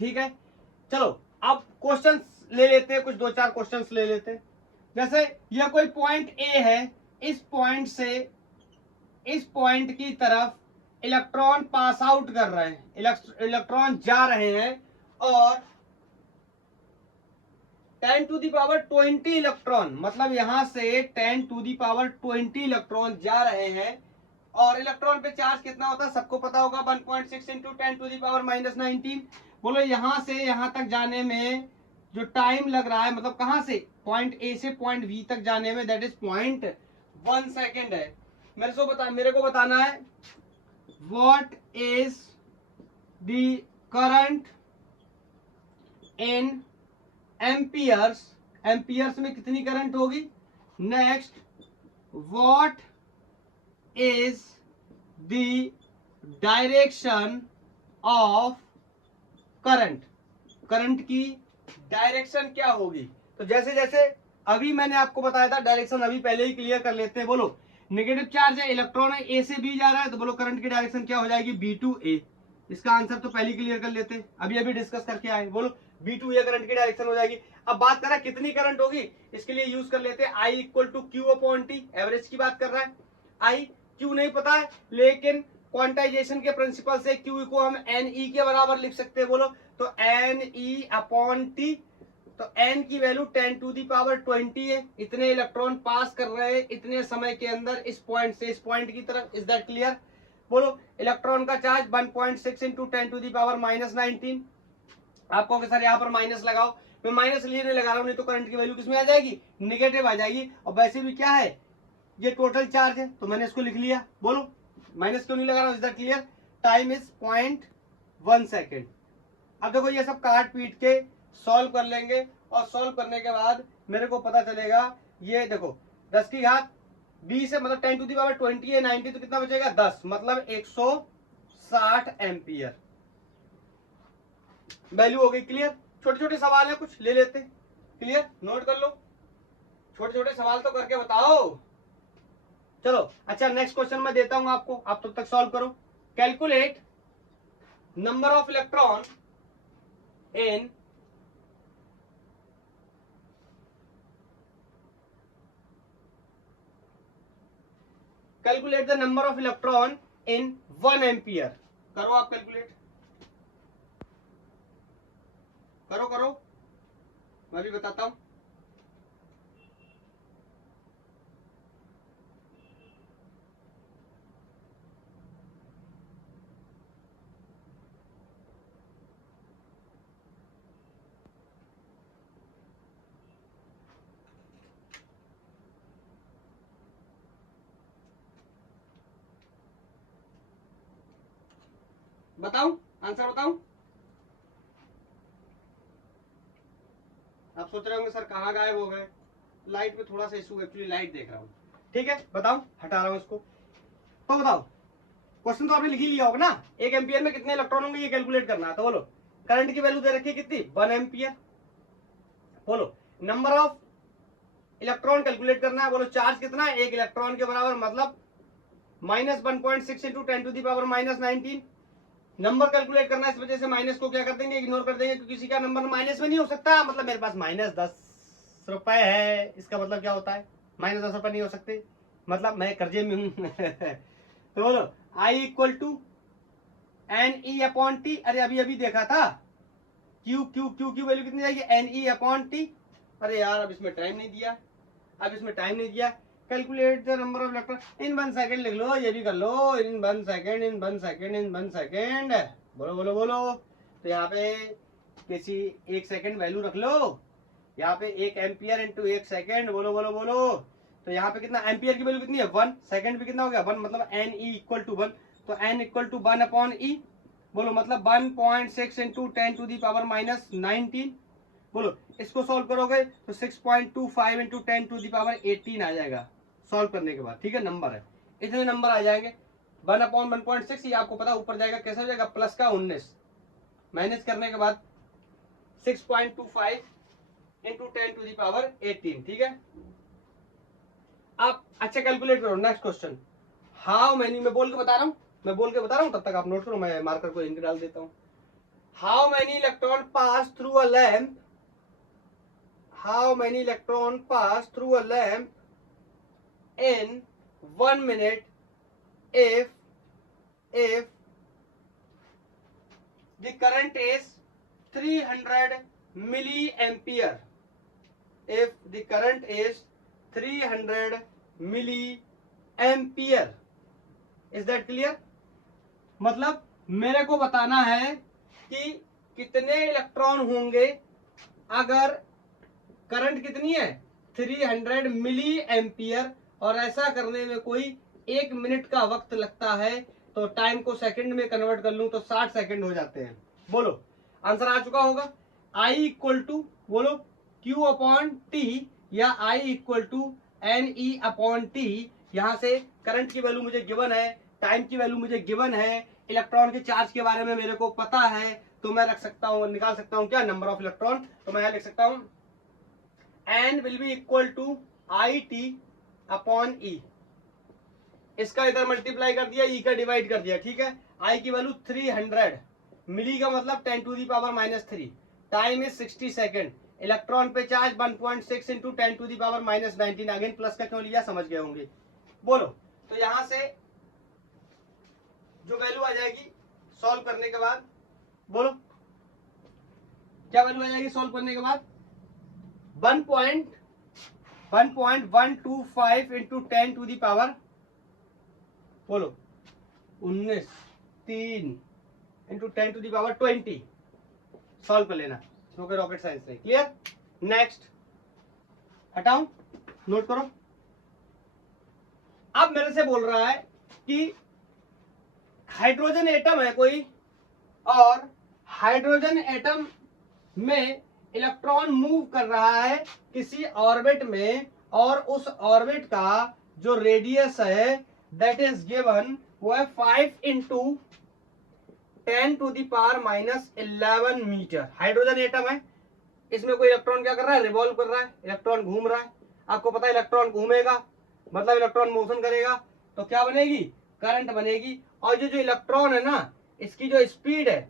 ठीक है, चलो अब क्वेश्चंस ले लेते हैं, कुछ दो चार क्वेश्चंस ले लेते हैं। जैसे यह कोई पॉइंट ए है, इस पॉइंट से इस पॉइंट की तरफ इलेक्ट्रॉन पास आउट कर रहे हैं, इलेक्ट्रॉन जा रहे हैं, और 10 टू दी पावर 20 इलेक्ट्रॉन, मतलब यहां से 10 टू दी पावर 20 इलेक्ट्रॉन जा रहे हैं। और इलेक्ट्रॉन पे चार्ज कितना होता है सबको पता होगा, 1.6 इंटू 10 टू दी पावर -19। बोलो यहां से यहां तक जाने में जो टाइम लग रहा है, मतलब कहां से, पॉइंट ए से पॉइंट बी तक जाने में, दैट इज 0.1 सेकेंड है। मेरे को बताना है what is the current in amperes, amperes में कितनी करंट होगी। Next, what is the direction of current, current की डायरेक्शन क्या होगी। तो जैसे जैसे अभी मैंने आपको बताया था, डायरेक्शन अभी पहले ही क्लियर कर लेते हैं। बोलो नेगेटिव चार्ज है, इलेक्ट्रॉन है, ए से बी जा रहा है, तो बोलो करंट की डायरेक्शन क्या हो जाएगी, बी टू ए। इसका आंसर तो पहले क्लियर कर लेते हैं, अभी अभी डिस्कस करके आए। बोलो बी टू ए करंट की डायरेक्शन हो जाएगी। अब बात कर रहा है कितनी करंट होगी, इसके लिए यूज कर लेते हैं I equal to Q upon T, average की बात कर रहा है। आई क्यू नहीं पता है, लेकिन क्वांटाइजेशन के प्रिंसिपल से क्यू को हम एन ई के बराबर लिख सकते हैं। बोलो तो एन ई अपॉन टी, तो n की वैल्यू 10 टू दी पावर 20 है। इतने इलेक्ट्रॉन पास कर रहे हैं इतने समय के अंदर इस पॉइंट से इस पॉइंट की तरफ। Is that clear? बोलो इलेक्ट्रॉन का charge 1.6 into 10 to the power -19। आप कहोगे सर यहाँ पर माइनस लगाओ, मैं माइनस लिए नहीं लगा रहा हूँ, नहीं तो करंट की वैल्यू किसमें आ जाएगी, नेगेटिव आ जाएगी। और वैसे भी क्या है, ये टोटल चार्ज है, तो मैंने इसको लिख लिया। बोलो माइनस क्यों नहीं लगा रहा हूँ, is that clear? Time is 0.1 second. अब देखो ये सब काट पीट के सॉल्व कर लेंगे, और सॉल्व करने के बाद मेरे को पता चलेगा, ये देखो 10 की घात 20 है, मतलब 10 टू दी पावर 20 है, 90 तो कितना बचेगा 10, मतलब 160 एम्पियर वैल्यू हो गई। क्लियर? छोटे छोटे सवाल है, कुछ ले लेते। क्लियर? नोट कर लो, छोटे छोटे सवाल तो करके बताओ। चलो अच्छा, नेक्स्ट क्वेश्चन मैं देता हूं आपको, आप तब तक सॉल्व करो। Calculate number of electron in calculate the number of electron in 1 ampere. करो आप कैलकुलेट, करो करो, मैं भी बताता हूं। बताऊं आंसर, बताऊं? आप सोच रहे होंगे सर कहाँ गायब हो गए, लाइट में थोड़ा सा इशू, एक्चुअली लाइट देख रहा हूं। ठीक है बताओ, हटा रहा हूं इसको। तो बताओ, क्वेश्चन तो आपने लिख ही लिया होगा ना, 1 एम्पियर में कितने इलेक्ट्रॉन होंगे ये कैलकुलेट करना है। तो बोलो करंट की वैल्यू दे रखी है कितनी, 1 एम्पियर। बोलो नंबर ऑफ इलेक्ट्रॉन कैलकुलेट करना है। बोलो चार्ज कितना है, 1 इलेक्ट्रॉन के बराबर, मतलब -1.6 into 10 to the power -19। Number calculate करना है, इस वजह से माइनस को क्या कर देंगे, इग्नोर कर देंगे, क्योंकि किसी का नंबर माइनस में नहीं हो सकता। मतलब मेरे पास -10 रुपए है, इसका मतलब क्या होता है, -10 रुपए नहीं हो सकते, मतलब मैं कर्जे में हूं तो बोलो I equal to N E upon T. अरे अभी अभी देखा था क्यू क्यू क्यू की वैल्यू कितनी जाएगी, एन ई अपॉन टी। अरे यार अब इसमें टाइम नहीं दिया, calculate the number of electron in 1 second लिख लो, ये भी कर लो, इन 1 सेकंड, इन 1 सेकंड, इन 1 सेकंड। बोलो बोलो बोलो। तो यहाँ पे किसी 1 सेकंड वैल्यू रख लो, यहाँ पे 1 एम्पियर इंटू 1 सेकंड। बोलो बोलो बोलो। तो यहाँ पे कितना, एम्पियर की वैल्यू कितनी है 1, सेकंड भी कितना हो गया 1, मतलब एन ई इक्वल टू 1। तो N equal to 1 upon E, बोलो मतलब 1.6 इंटू 10 टू दी पावर -19। बोलो इसको सॉल्व करोगे तो 6.25 इंटू 10 टू दी पावर 18 आ जाएगा सॉल्व करने के बाद, ठीक है, नंबर है, इतने नंबर आ जाएंगे। 1 अपॉन 1.6 ये आपको पता ऊपर जाएगा, कैसे हो जाएगा, प्लस का 19 माइनस करने के बाद 6.25 इंटू 10 टू दी पावर 18, ठीक है। आप अच्छा कैलकुलेट करो। नेक्स्ट क्वेश्चन, हाउ मैनी, मैं बोल के बता रहा हूँ, तब तक आप नोट करो, मैं मार्कर को इंक डाल देता हूँ। How many electron pass through a lamp, how many electron pass through a lamp in 1 minute if the current is 300 milliampere, if the current is 300 milliampere, is that clear? मतलब मेरे को बताना है कि कितने इलेक्ट्रॉन होंगे अगर करंट कितनी है 300 मिली एम्पियर, और ऐसा करने में कोई 1 मिनट का वक्त लगता है, तो टाइम को सेकंड में कन्वर्ट कर लूं तो 60 सेकंड हो जाते हैं। बोलो आंसर आ चुका होगा। I इक्वल टू बोलो Q अपॉन टी या I equal to N E upon T. यहां से करंट की वैल्यू मुझे गिवन है, टाइम की वैल्यू मुझे गिवन है, इलेक्ट्रॉन के चार्ज के बारे में मेरे को पता है, तो मैं रख सकता हूं, निकाल सकता हूं क्या, नंबर ऑफ इलेक्ट्रॉन। तो मैं यहां लिख सकता हूं N will be equal to I T upon E. इसका इधर मल्टीप्लाई कर दिया, ई का डिवाइड कर दिया, ठीक है। आई की वैल्यू 300, मिली का मतलब 10 to the power -3, time is 60 second, electron पे charge 1.6 into 10 to the power -19। Again plus का क्यों लिया समझ गए होंगे। बोलो तो यहां से जो वैल्यू आ जाएगी सॉल्व करने के बाद, बोलो क्या वैल्यू आ जाएगी सॉल्व करने के बाद, 1.125 इंटू 10 टू दी पावर, बोलो 19, 3 into 10 to the power 20 solve कर लेना, इसमें कोई रॉकेट साइंस नहीं। क्लियर। नेक्स्ट हटाऊं, नोट करो। अब मेरे से बोल रहा है कि हाइड्रोजन एटम है कोई, और हाइड्रोजन एटम में इलेक्ट्रॉन मूव कर रहा है किसी ऑर्बिट में, और उस ऑर्बिट का जो रेडियस है दैट इज गिवन वो है 5 into 10 to the power -11 metre. Hydrogen atom है, इसमें कोई इलेक्ट्रॉन क्या कर रहा है, रिवॉल्व कर रहा है, इलेक्ट्रॉन घूम रहा है। आपको पता है इलेक्ट्रॉन घूमेगा मतलब इलेक्ट्रॉन मोशन करेगा, तो क्या बनेगी, करंट बनेगी। और जो इलेक्ट्रॉन है ना, इसकी जो स्पीड है,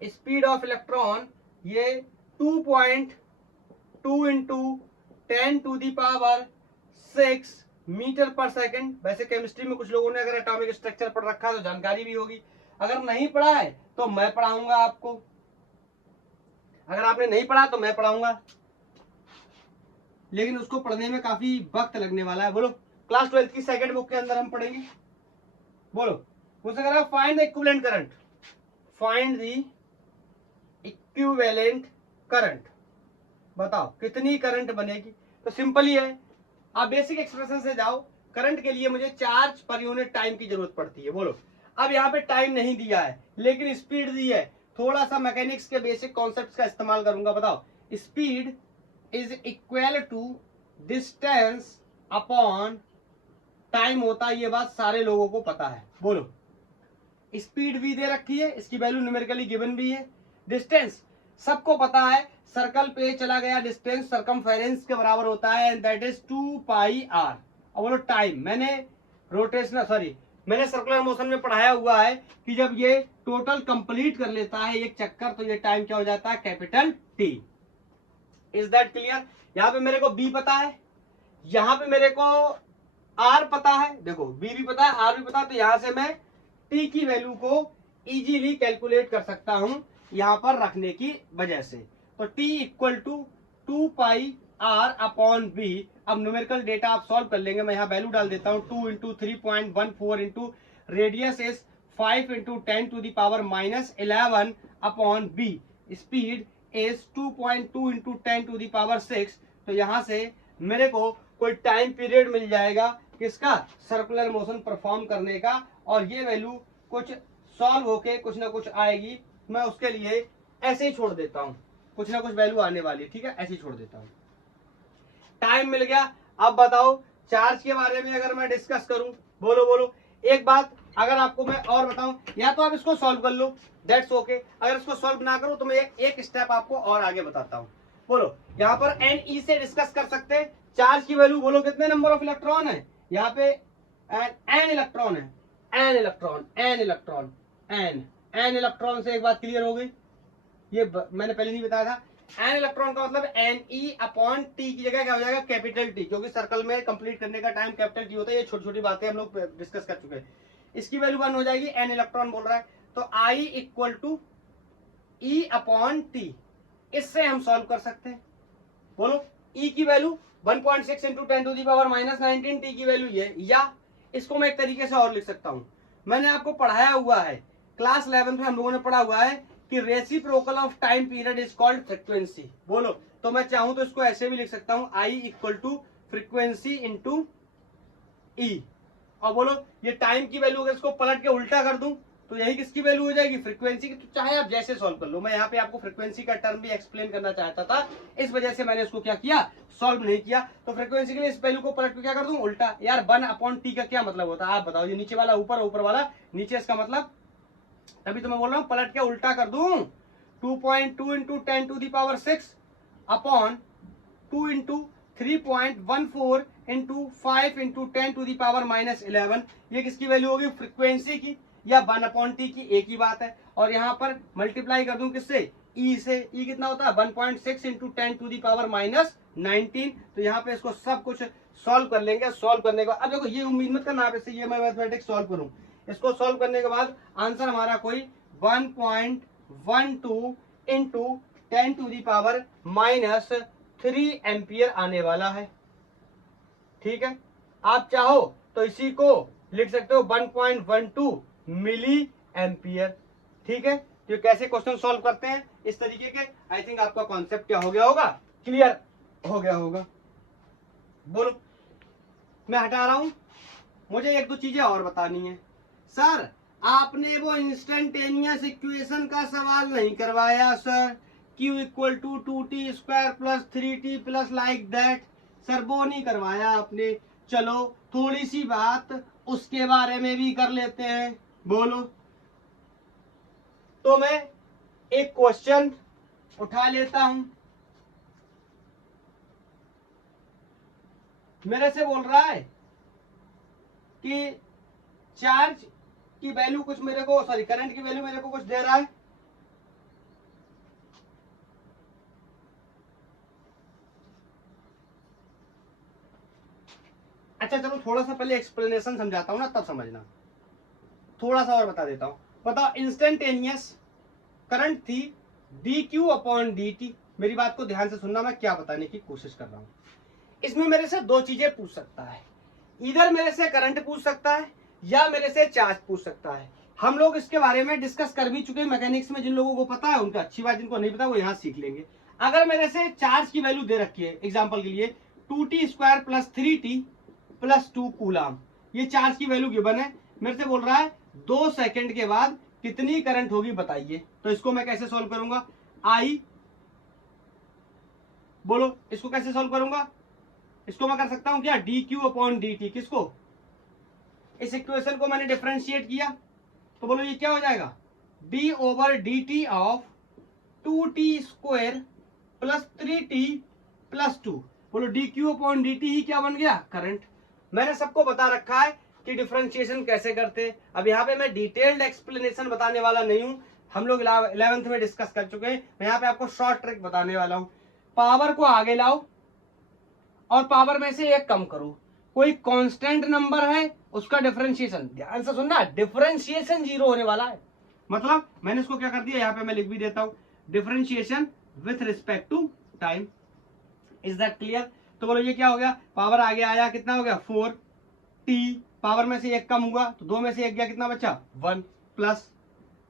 स्पीड ऑफ इलेक्ट्रॉन ये 2.2 into 10 to the power 6 metre पर सेकंड। वैसे केमिस्ट्री में कुछ लोगों ने अगर एटॉमिक स्ट्रक्चर पढ़ रखा है तो जानकारी भी होगी, अगर नहीं पढ़ा है तो मैं पढ़ाऊंगा आपको, अगर आपने नहीं पढ़ा तो मैं पढ़ाऊंगा, लेकिन उसको पढ़ने में काफी वक्त लगने वाला है। बोलो क्लास 12 की सेकंड बुक के अंदर हम पढ़ेंगे। बोलो मुझसे कह रहा है find the equivalent current, find the equivalent current, बताओ कितनी करंट बनेगी। तो सिंपल ही है, आप बेसिक एक्सप्रेशन से जाओ। करंट के लिए मुझे चार्ज पर यूनिट टाइम की जरूरत पड़ती है। बोलो अब यहाँ पे टाइम नहीं दिया है लेकिन स्पीड दी है, थोड़ा सा मैकेनिक्स के बेसिक कॉन्सेप्ट्स का इस्तेमाल करूंगा। बताओ speed is equal to distance upon time होता है, ये बात सारे लोगों को पता है। बोलो स्पीड भी दे रखी है, इसकी वैल्यू न्यूमेरिकली गिवन भी है। डिस्टेंस सबको पता है, सर्कल पे चला गया डिस्टेंस सरकमफेरेंस के बराबर होता है, दैट इज 2 पाई आर। और बोलो टाइम, मैंने सर्कुलर मोशन में पढ़ाया हुआ है कि जब ये टोटल कंप्लीट कर लेता है एक चक्कर तो ये टाइम क्या हो जाता है, capital T. Is that clear? यहाँ पे मेरे को बी पता है, यहाँ पे मेरे को आर पता है, देखो बी भी पता है आर भी पता है, तो यहां से मैं टी की वैल्यू को इजीली कैलकुलेट कर सकता हूं यहां पर रखने की वजह से। तो T equal to 2 pi R upon B. अब न्यूमेरिकल डेटा आप सॉल्व कर लेंगे, मैं यहाँ वैल्यू डाल देता हूँ 2 into 3.14 into radius is 5 into 10 to the power -11 upon B, speed is 2.2 into 10 to the power 6। तो यहां से मेरे को कोई टाइम पीरियड मिल जाएगा किसका, सर्कुलर मोशन परफॉर्म करने का, और ये वैल्यू कुछ सॉल्व होके कुछ ना कुछ आएगी। मैं उसके लिए ऐसे ही छोड़ देता हूं, कुछ ना कुछ वैल्यू आने वाली है, ठीक है, ऐसे ही छोड़ देता हूं। टाइम मिल गया। अब बताओ चार्ज के बारे में अगर मैं डिस्कस करूं, बोलो बोलो। एक बात अगर आपको मैं और बताऊं, या तो आप इसको सॉल्व कर लो, दैट्स ओके। अगर इसको सॉल्व ना करो तो मैं एक स्टेप आपको और आगे बताता हूं। बोलो यहाँ पर एन ई से डिस्कस कर सकते हैं चार्ज की वैल्यू। बोलो कितने नंबर ऑफ इलेक्ट्रॉन है यहाँ पे, एन इलेक्ट्रॉन है, an electron, an electron, an electron से एक बात क्लियर हो गई, ये मैंने पहले नहीं बताया था। एन इलेक्ट्रॉन का मतलब एन ई अपॉन टी की जगह क्या हो जाएगा, कैपिटल टी, क्योंकि सर्कल में कंप्लीट करने का टाइम कैपिटल टी होता है। ये छोटी छोटी बातें हम लोग डिस्कस कर चुके हैं। इसकी वैल्यू 1 हो जाएगी, एन इलेक्ट्रॉन बोल रहा है, तो I equal to E upon T, इससे हम सॉल्व कर सकते हैं। बोलो ई की value 1.6 into 10 to the power -19, T की वैल्यू ये, या इसको मैं एक तरीके से और लिख सकता हूं। मैंने आपको पढ़ाया हुआ है, क्लास 11 में हम लोगों ने पढ़ा हुआ है कि reciprocal of time period is called frequency. बोलो तो मैं चाहूं तो इसको ऐसे भी लिख सकता हूं, आई इक्वल टू फ्रीक्वेंसी इंटू ई। और बोलो ये टाइम की वैल्यू अगर इसको पलट के उल्टा कर दूं तो यही किसकी वैल्यू हो जाएगी, फ्रीक्वेंसी की। तो चाहे आप जैसे सॉल्व कर लो, मैं यहाँ पे आपको फ्रीक्वेंसी का टर्म भी एक्सप्लेन करना चाहता था, इस वजह से मैंने इसको क्या किया, सॉल्व नहीं किया। तो फ्रीक्वेंसी के लिए इस वैल्यू को पलट के क्या कर दूं, उल्टा। यार 1 अपॉन टी का क्या मतलब होता है आप बताओ, ये नीचे वाला ऊपर, ऊपर वाला नीचे, इसका मतलब तभी तो मैं बोल रहा हूँ पलट के उल्टा कर दूं। 2.2 into 10 to the power 6 upon 2 into 3.14 into 5 into 10 to the power -11, ये किसकी वैल्यू होगी, फ्रीक्वेंसी की, या 1 अपॉन टी की, एक ही बात है। और यहाँ पर मल्टीप्लाई कर दूं किससे, ई से। ई कितना होता है 1.6 इंटू 10 टू दी पावर -19। तो यहाँ पे इसको सब कुछ सॉल्व कर लेंगे। सॉल्व करने के बाद अब देखो ये उम्मीद मत करना आप इससे ये मैं मैथमेटिक्स सॉल्व करूं, इसको सॉल्व करने के बाद आंसर हमारा कोई 1.12 into 10 to the power -3 ampere आने वाला है। ठीक है, आप चाहो तो इसी को लिख सकते हो 1.12 मिली एम्पियर। ठीक है, तो कैसे क्वेश्चन सॉल्व करते हैं इस तरीके के, आई थिंक आपका कॉन्सेप्ट क्या हो गया होगा, क्लियर हो गया होगा। बोलो मैं हटा रहा हूं, मुझे एक दो चीजें और बतानी है। सर आपने वो इंस्टेंटेनियस इक्वेशन का सवाल नहीं करवाया sir, Q equal to 2t square plus 3t plus like that, sir वो नहीं करवाया आपने। चलो थोड़ी सी बात उसके बारे में भी कर लेते हैं। बोलो तो मैं एक क्वेश्चन उठा लेता हूं, मेरे से बोल रहा है कि चार्ज की वैल्यू कुछ मेरे को, सॉरी करंट की वैल्यू मेरे को कुछ दे रहा है, अच्छा चलो थोड़ा सा पहले एक्सप्लेनेशन समझाता हूं ना, तब समझना, थोड़ा सा और बता देता हूं। बताओ इंस्टेंटेनियस करंट थी dq अपॉन dt। मेरी बात को ध्यान से सुनना, मैं क्या बताने की कोशिश कर रहा हूं। इसमें मेरे से दो चीजें पूछ सकता है, इधर मेरे से करंट पूछ सकता है या मेरे से चार्ज पूछ सकता है। हम लोग इसके बारे में डिस्कस कर भी चुके हैं मैकेनिक्स में, जिन लोगों को पता है उनका अच्छी बात, जिनको नहीं पता वो यहाँ सीख लेंगे। अगर मेरे से चार्ज की वैल्यू दे रखी है एग्जाम्पल के लिए 2t square plus 3t plus 2 coulomb, ये चार्ज की वैल्यू गिवन है, मेरे से बोल रहा है 2 सेकंड के बाद कितनी करंट होगी बताइए। तो इसको मैं कैसे सॉल्व करूंगा, आई, बोलो इसको कैसे सॉल्व करूंगा, इसको मैं कर सकता हूं क्या dq अपॉन dt, किसको, इस इक्वेशन को मैंने डिफरेंशिएट किया तो बोलो ये क्या हो जाएगा, d over dt of 2t square plus 3t plus 2। बोलो dq अपॉन dt ही क्या बन गया, करंट। मैंने सबको बता रखा है कि डिफरेंशिएशन कैसे करते हैं। अब यहाँ पे मैं डिटेल्ड एक्सप्लेनेशन बताने वाला नहीं हूं, हम लोग 11th में डिस्कस कर चुके हैं। मैं यहाँ पे आपको शॉर्ट ट्रिक बताने वाला हूं। पावर को आगे लाओ और पावर में से एक कम करो। कोई कांस्टेंट नंबर है उसका डिफरेंशिएशन, ध्यान से सुनना, डिफरेंशिएशन 0 होने वाला है। मतलब मैंने इसको क्या कर दिया, यहां पे मैं लिख भी देता हूं, differentiation with respect to time. Is that clear? तो बोलो ये क्या हो गया, पावर आगे आया, कितना हो गया 4t, पावर में से एक कम हुआ तो 2 में से एक गया, कितना बचा 1, प्लस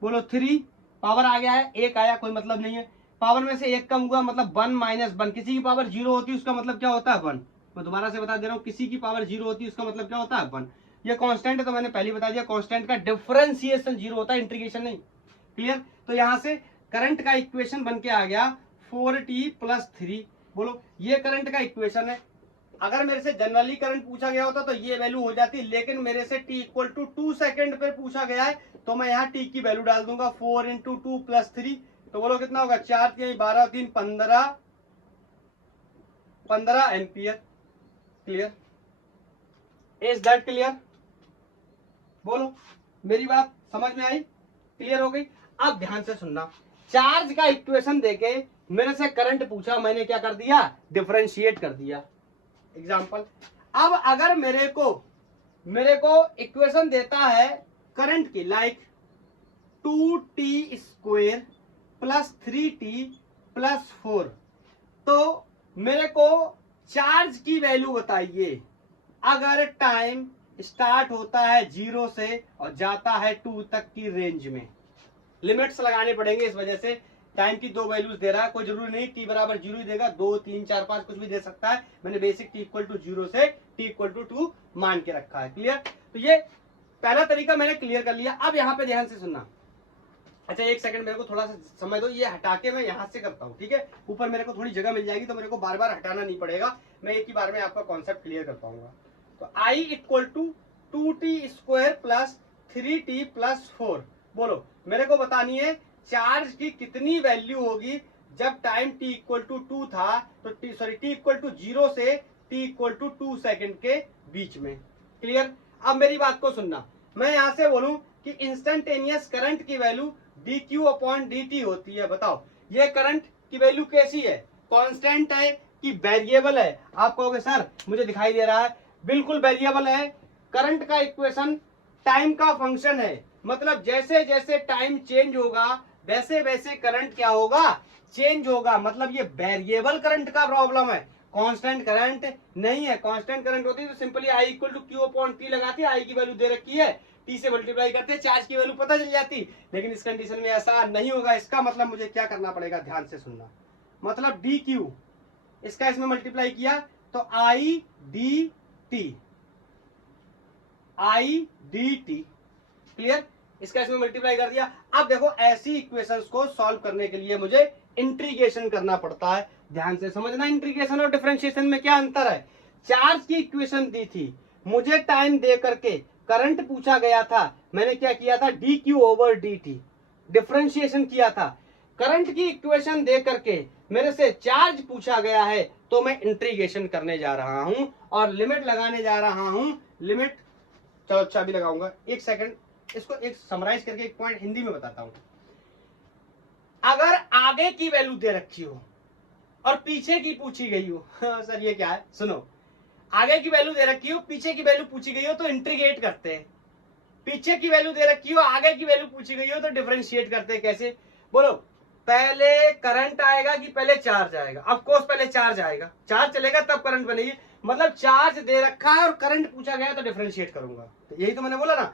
बोलो 3, पावर आ गया है, एक आया, कोई मतलब नहीं है, पावर में से एक कम हुआ मतलब 1 माइनस 1, किसी की पावर 0 होती है उसका मतलब क्या होता है 1। मैं दोबारा से बता दे रहा हूं, किसी की पावर 0 होती है उसका मतलब क्या होता है 1। ये कांस्टेंट है तो मैंने पहले बता दिया, कांस्टेंट का डिफरेंशिएशन 0 होता है, इंटीग्रेशन नहीं। क्लियर? तो यहां से करंट का इक्वेशन बन के आ गया 4t प्लस 3। बोलो ये करंट का इक्वेशन है। अगर मेरे से जनरली करंट पूछा गया होता तो ये वैल्यू हो जाती, लेकिन मेरे से t इक्वल टू 2 सेकेंड पे पूछा गया है तो मैं यहाँ t की वैल्यू डाल दूंगा 4 इंटू 2 प्लस 3। तो बोलो कितना होगा, 4 3 12 3 15 ampere. Clear? Is that clear? बोलो मेरी बात समझ में आई, क्लियर हो गई? अब ध्यान से सुनना, चार्ज का इक्वेशन देके मेरे से करंट पूछा, मैंने क्या कर दिया, डिफरेंशिएट कर दिया। एग्जाम्पल, अब अगर मेरे को इक्वेशन देता है करंट की, like 2t square plus 3t plus 4, तो मेरे को चार्ज की वैल्यू बताइए अगर टाइम स्टार्ट होता है 0 से और जाता है 2 तक की रेंज में। लिमिट्स लगाने पड़ेंगे, इस वजह से टाइम की 2 वैल्यूज दे रहा है, कोई जरूरी नहीं t बराबर 0 ही देगा, 2 3 4 5 कुछ भी दे सकता है। मैंने बेसिक t इक्वल टू 0 से t इक्वल टू 2 मान के रखा है। क्लियर? तो ये पहला तरीका मैंने क्लियर कर लिया। अब यहाँ पे ध्यान से सुनना। अच्छा एक सेकंड मेरे को थोड़ा सा समय दो, ये हटा के मैं यहाँ से करता हूँ, ठीक है? ऊपर मेरे को थोड़ी जगह मिल जाएगी तो मेरे को बार बार हटाना नहीं पड़ेगा, मैं एक ही बार में आपका कॉन्सेप्ट क्लियर कर पाऊंगा। तो I equal to 2t square plus 3t plus 4, बोलो मेरे को बतानी है चार्ज की कितनी वैल्यू होगी जब टाइम t इक्वल टू 2 था, तो t इक्वल टू 0 से t इक्वल टू 2 सेकेंड के बीच में। क्लियर? अब मेरी बात को सुनना, मैं यहां से बोलूं कि इंस्टेंटेनियस करंट की वैल्यू dq अपॉन dt होती है। बताओ ये करंट की वैल्यू कैसी है, कांस्टेंट है कि वेरिएबल है? आप कहोगे सर मुझे दिखाई दे रहा है, बिल्कुल वेरिएबल है। करंट का इक्वेशन टाइम का फंक्शन है, मतलब जैसे जैसे टाइम चेंज होगा वैसे वैसे करंट क्या होगा, चेंज होगा। मतलब ये वेरिएबल करंट का प्रॉब्लम है, कांस्टेंट करंट नहीं है। कांस्टेंट करंट होती है तो simply I equal to Q upon T लगाती है, I की वैल्यू दे रखी है, टी से मल्टीप्लाई करते हैं, चार्ज की वैल्यू पता चल जाती। लेकिन इस कंडीशन में ऐसा नहीं होगा। इसका मतलब मुझे क्या करना पड़ेगा, ध्यान से सुनना, मतलब डी क्यू, इसका इसमें मल्टीप्लाई किया तो I D T, I D T. Clear? इसका इसमें मल्टीप्लाई कर दिया। अब देखो ऐसी इक्वेशंस को सॉल्व करने के लिए मुझे इंटीग्रेशन करना पड़ता है। ध्यान से समझना, इंटीग्रेशन और डिफरेंशिएशन में क्या अंतर है। चार्ज की इक्वेशन दी थी, मुझे टाइम दे करके करंट पूछा गया था, मैंने क्या किया था, D Q over D T, differentiation किया था। करंट की इक्वेशन दे करके मेरे से चार्ज पूछा गया है तो मैं इंटीग्रेशन करने जा रहा हूं और लिमिट लगाने जा रहा हूं। लिमिट, चलो अच्छा भी लगाऊंगा, एक सेकंड, इसको एक समराइज करके एक पॉइंट हिंदी में बताता हूं। अगर आगे की वैल्यू दे रखी हो और पीछे की पूछी गई हो, सर ये क्या है, सुनो, आगे की वैल्यू दे रखी हो, पीछे की वैल्यू पूछी गई हो तो इंटीग्रेट करते हैं। पीछे की वैल्यू दे रखी हो, आगे की वैल्यू पूछी गई हो तो डिफरेंशिएट करते हैं। कैसे? बोलो, पहले करंट आएगा कि पहले चार्ज आएगा? ऑफ कोर्स पहले चार्ज आएगा, चार्ज चलेगा तब करंट बनेगी। मतलब चार्ज दे रखा है और करंट पूछा गया तो डिफरेंशिएट करूंगा। तो यही तो मैंने बोला ना,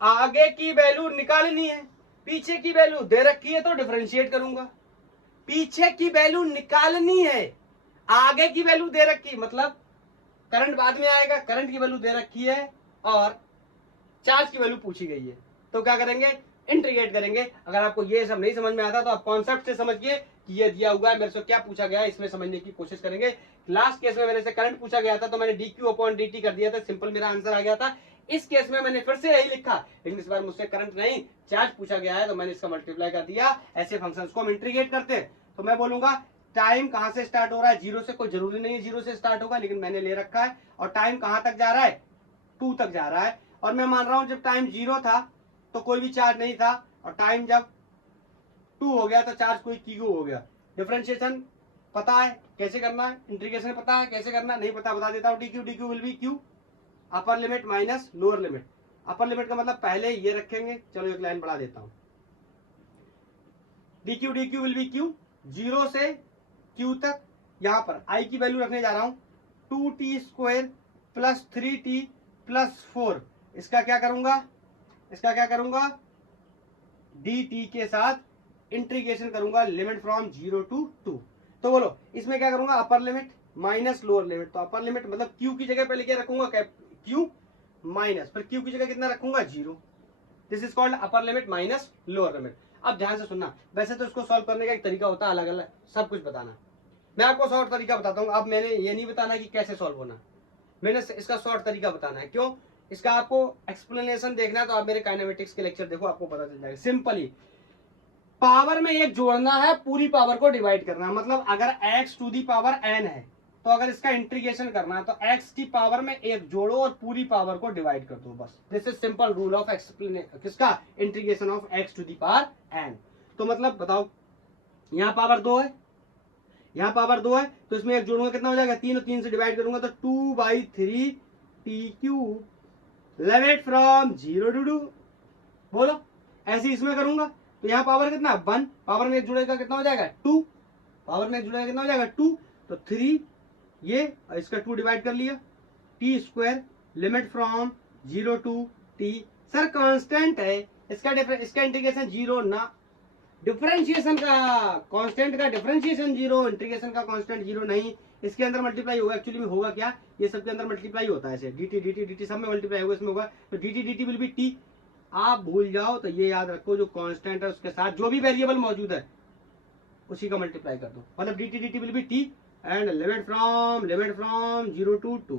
आगे की वैल्यू निकालनी है, पीछे की वैल्यू दे रखी है तो डिफरेंशिएट करूंगा। पीछे की वैल्यू निकालनी है, आगे की वैल्यू दे रखी, मतलब करंट बाद में आएगा, करंट की वैल्यू दे रखी है और चार्ज की वैल्यू पूछी गई है, तो क्या करेंगे, इंटीग्रेट करेंगे। अगर आपको ये सब नहीं समझ में आता तो आप कॉन्सेप्ट से समझिए कि ये दिया हुआ है, मेरे से क्या पूछा गया है, इसमें समझने की कोशिश करेंगे। लास्ट केस में मेरे से करंट पूछा गया था तो मैंने D Q upon D T कर दिया था, सिंपल मेरा आंसर आ गया था। इस केस में मैंने फिर से यही लिखा, लेकिन इस बार मुझसे करंट नहीं चार्ज पूछा गया है तो मैंने इसका मल्टीप्लाई कर दिया। ऐसे फंक्शंस को हम इंटीग्रेट करते हैं। तो मैं बोलूंगा टाइम कहां से स्टार्ट हो रहा है, 0 से, कोई जरूरी नहीं है 0 से स्टार्ट होगा, लेकिन मैंने ले रखा है। और टाइम कहां तक जा रहा है, 2 तक जा रहा है। और मैं मान रहा हूं जब टाइम 0 था तो कोई भी चार्ज नहीं था, और टाइम जब 2 हो गया तो चार्ज कोई क्यू हो गया। डिफरेंशिएशन पता है कैसे करना है, इंटीग्रेशन पता है कैसे करना है, नहीं पता बता देता हूँ। D Q will be Q upper limit minus lower limit. Upper limit का मतलब पहले ये रखेंगे, चलो एक लाइन बढ़ा देता हूं। D Q will be Q, 0 से क्यू तक। यहां पर आई की वैल्यू रखने जा रहा हूं 2t² प्लस 3t प्लस 4। इसका क्या करूंगा, dt के साथ इंटीग्रेशन करूंगा लिमिट फ्रॉम 0 to 2। तो बोलो इसमें क्या करूंगा, upper limit minus lower limit. तो अपर लिमिट मतलब q की जगह पहले क्या रखूंगा, q माइनस, फिर q की जगह कितना रखूंगा, 0। This is called upper limit minus lower limit. अब ध्यान से सुनना, वैसे तो इसको सॉल्व करने का एक तरीका होता है, अलग अलग सब कुछ बताना। मैं आपको शॉर्ट तरीका बताता हूँ। अब मैंने ये नहीं बताना कि कैसे सॉल्व होना, मैंने इसका शॉर्ट तरीका बताना है। क्यों, इसका आपको एक्सप्लेनेशन देखना है तो आप मेरे काइनेमेटिक्स के लेक्चर देखो, आपको पता चल जाएगा। सिंपली पावर में एक जोड़ना है, पूरी पावर को डिवाइड करना है। मतलब अगर x to the power n है तो अगर इसका इंटीग्रेशन करना है तो x की पावर में एक जोड़ो और पूरी पावर को डिवाइड कर दो, बस। This is simple rule of explanation, किसका, integration of x to the power n। तो मतलब बताओ, यहाँ पावर 2 है, यहाँ पावर 2 है, तो इसमें एक जोड़ूंगा कितना हो जाएगा, 3, और 3 से डिवाइड करूंगा तो 2/3 t³ लिमिट फ्रॉम 0 to 2। बोलो ऐसे इसमें करूंगा तो यहाँ पावर कितना, 1, पावर में एक जुड़ेगा कितना हो जाएगा 2, पावर में एक जुड़ेगा कितना हो जाएगा 2, तो 3 ये इसका 2 डिवाइड कर लिया, t² limit from 0 to t। Sir constant है, इसका इंटीग्रेशन 0 ना, डिफरेंशिएशन का कांस्टेंट का डिफरेंशिएशन 0, इंटीग्रेशन का कांस्टेंट 0 नहीं। इसके अंदर मल्टीप्लाई होगा, एक्चुअली में होगा क्या, ये सबके अंदर मल्टीप्लाई होता है ऐसे, dt सब में मल्टीप्लाई होगा, इसमें होगा तो dt विल बी t। आप भूल जाओ तो ये याद रखो, जो कांस्टेंट है उसके साथ जो भी वेरिएबल मौजूद है उसी का मल्टीप्लाई कर दो, मतलब dt will be t and limit from 0 to 2।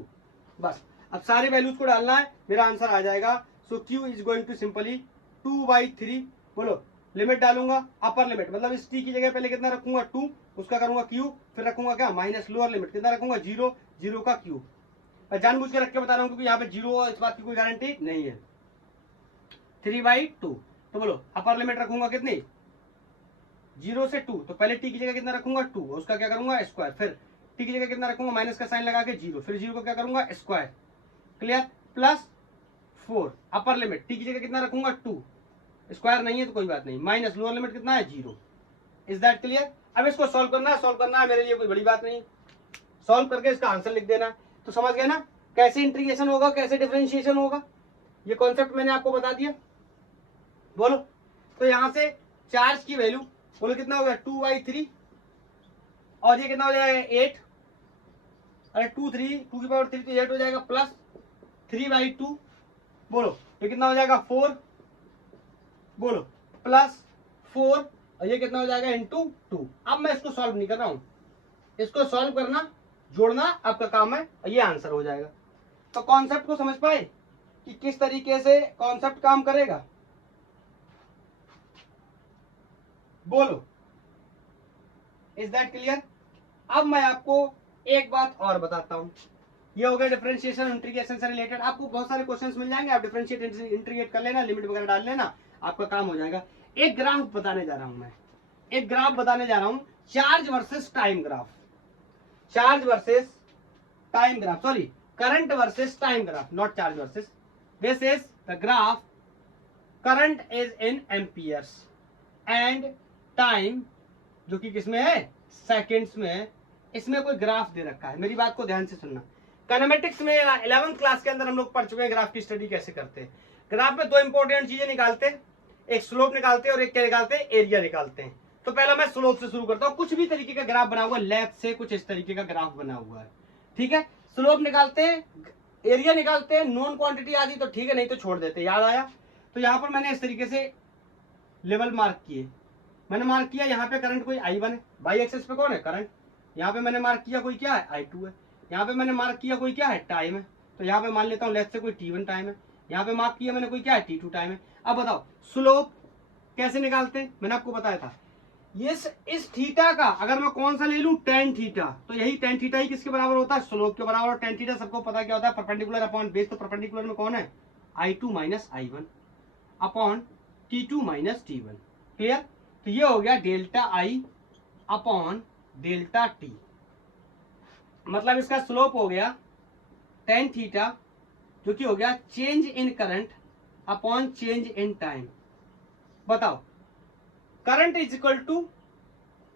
बस अब सारे वैल्यूज को डालना है, मेरा आंसर आ जाएगा। So q is going to simply 2/3। बोलो लिमिट डालूंगा, अपर लिमिट मतलब इस t की जगह पहले कितना रखूंगा 2, उसका करूंगा q, फिर रखूंगा क्या माइनस लोअर लिमिट कितना रखूंगा 0, 0 का q। मैं जानबूझ के रख के बता रहा हूँ क्योंकि यहाँ पे 0 इस बात की कोई गारंटी नहीं है। 3/2, तो बोलो अपर लिमिट रखूंगा कितनी, 0 से 2, तो पहले t की जगह कितना रखूंगा 2, उसका क्या करूंगा स्क्वायर, फिर t की जगह कितना रखूंगा माइनस का साइन लगा के 0, फिर 0 को क्या करूंगा square, clear, plus 4 upper limit, t की जगह कितना रखूंगा 2, स्क्वायर नहीं है तो कोई बात नहीं, माइनस लोअर लिमिट कितना है 0। Is that clear. अब इसको सॉल्व करना है मेरे लिए कोई बड़ी बात नहीं, सॉल्व करके इसका आंसर लिख देना। तो समझ गए ना कैसे इंटीग्रेशन होगा, कैसे डिफरेंशिएशन होगा, ये कॉन्सेप्ट मैंने आपको बता दिया। बोलो तो यहां से चार्ज की वैल्यू बोलो कितना हो गया 2/3, और ये कितना हो जाएगा 8, अरे 2 की पावर 3 तो 8 हो जाएगा, प्लस 3/2, बोलो ये कितना हो जाएगा 4, बोलो प्लस 4, और ये कितना हो जाएगा इंटू 2। अब मैं इसको सॉल्व नहीं कर रहा हूं, इसको सॉल्व करना जोड़ना आपका काम है, और ये आंसर हो जाएगा। तो कॉन्सेप्ट को समझ पाए कि किस तरीके से कॉन्सेप्ट काम करेगा, बोलो इज दैट क्लियर। अब मैं आपको एक बात और बताता हूं, ये हो गया डिफरेंशिएशन इंटीग्रेशन से रिलेटेड। आपको बहुत सारे क्वेश्चंस मिल जाएंगे, आप डिफरेंशिएट इंटीग्रेट कर लेना, लिमिट वगैरह डाल लेना, आपका काम हो जाएगा। एक ग्राफ बताने जा रहा हूं मैं, एक ग्राफ बताने जा रहा हूं, charge versus time graph, charge versus time graph, sorry current versus time graph, not charge versus. This is the graph, current is in amperes and time जो कि किसमें है, सेकंड्स में है। इसमें कोई ग्राफ दे रखा है, मेरी बात को ध्यान से सुनना। काइनेमेटिक्स में 11th क्लास के अंदर हम लोग पढ़ चुके हैं ग्राफ की स्टडी कैसे करते हैं। ग्राफ में दो इंपॉर्टेंट चीजें निकालते हैं, एक स्लोप निकालते हैं और एक क्या निकालते हैं, एरिया निकालते हैं। तो पहला मैं स्लोप से शुरू करता हूं, कुछ भी तरीके का ग्राफ बना हुआ, लेफ्ट से कुछ इस तरीके का ग्राफ बना हुआ है, ठीक है। स्लोप निकालते हैं, एरिया निकालते हैं, नॉन क्वांटिटी आदि तो ठीक है, नहीं तो छोड़ देते। याद आया, तो यहाँ पर मैंने इस तरीके से लेवल मार्क किए, मैंने मार्क किया यहाँ पे करंट कोई I1 है, बाई एक्सेस पे कौन है करंट, यहाँ पे मैंने मार्क किया कोई क्या है I2 है, यहाँ पे मैंने मार्क किया कोई क्या है टाइम है, तो यहाँ पे मान लेता हूँ लेफ्ट से कोई T1 टाइम है, यहाँ पे मार्क किया मैंने कोई क्या है T2 टाइम है। अब बताओ स्लोप कैसे निकालते हैं, मैंने आपको बताया था, ये इस थीटा का अगर मैं कौन सा ले लूं tan थीटा, तो यही tan थीटा ही किसके बराबर होता है, स्लोप के बराबर। और tan थीटा सबको पता क्या होता है, परपेंडिकुलर अपॉन बेस, तो परपेंडिकुलर में कौन है I2 minus I1 upon T2 minus T1, clear. तो ये हो गया delta I upon delta T, मतलब इसका स्लोप हो गया टेन थीटा, जो कि हो गया change in current upon change in time. बताओ, current is equal to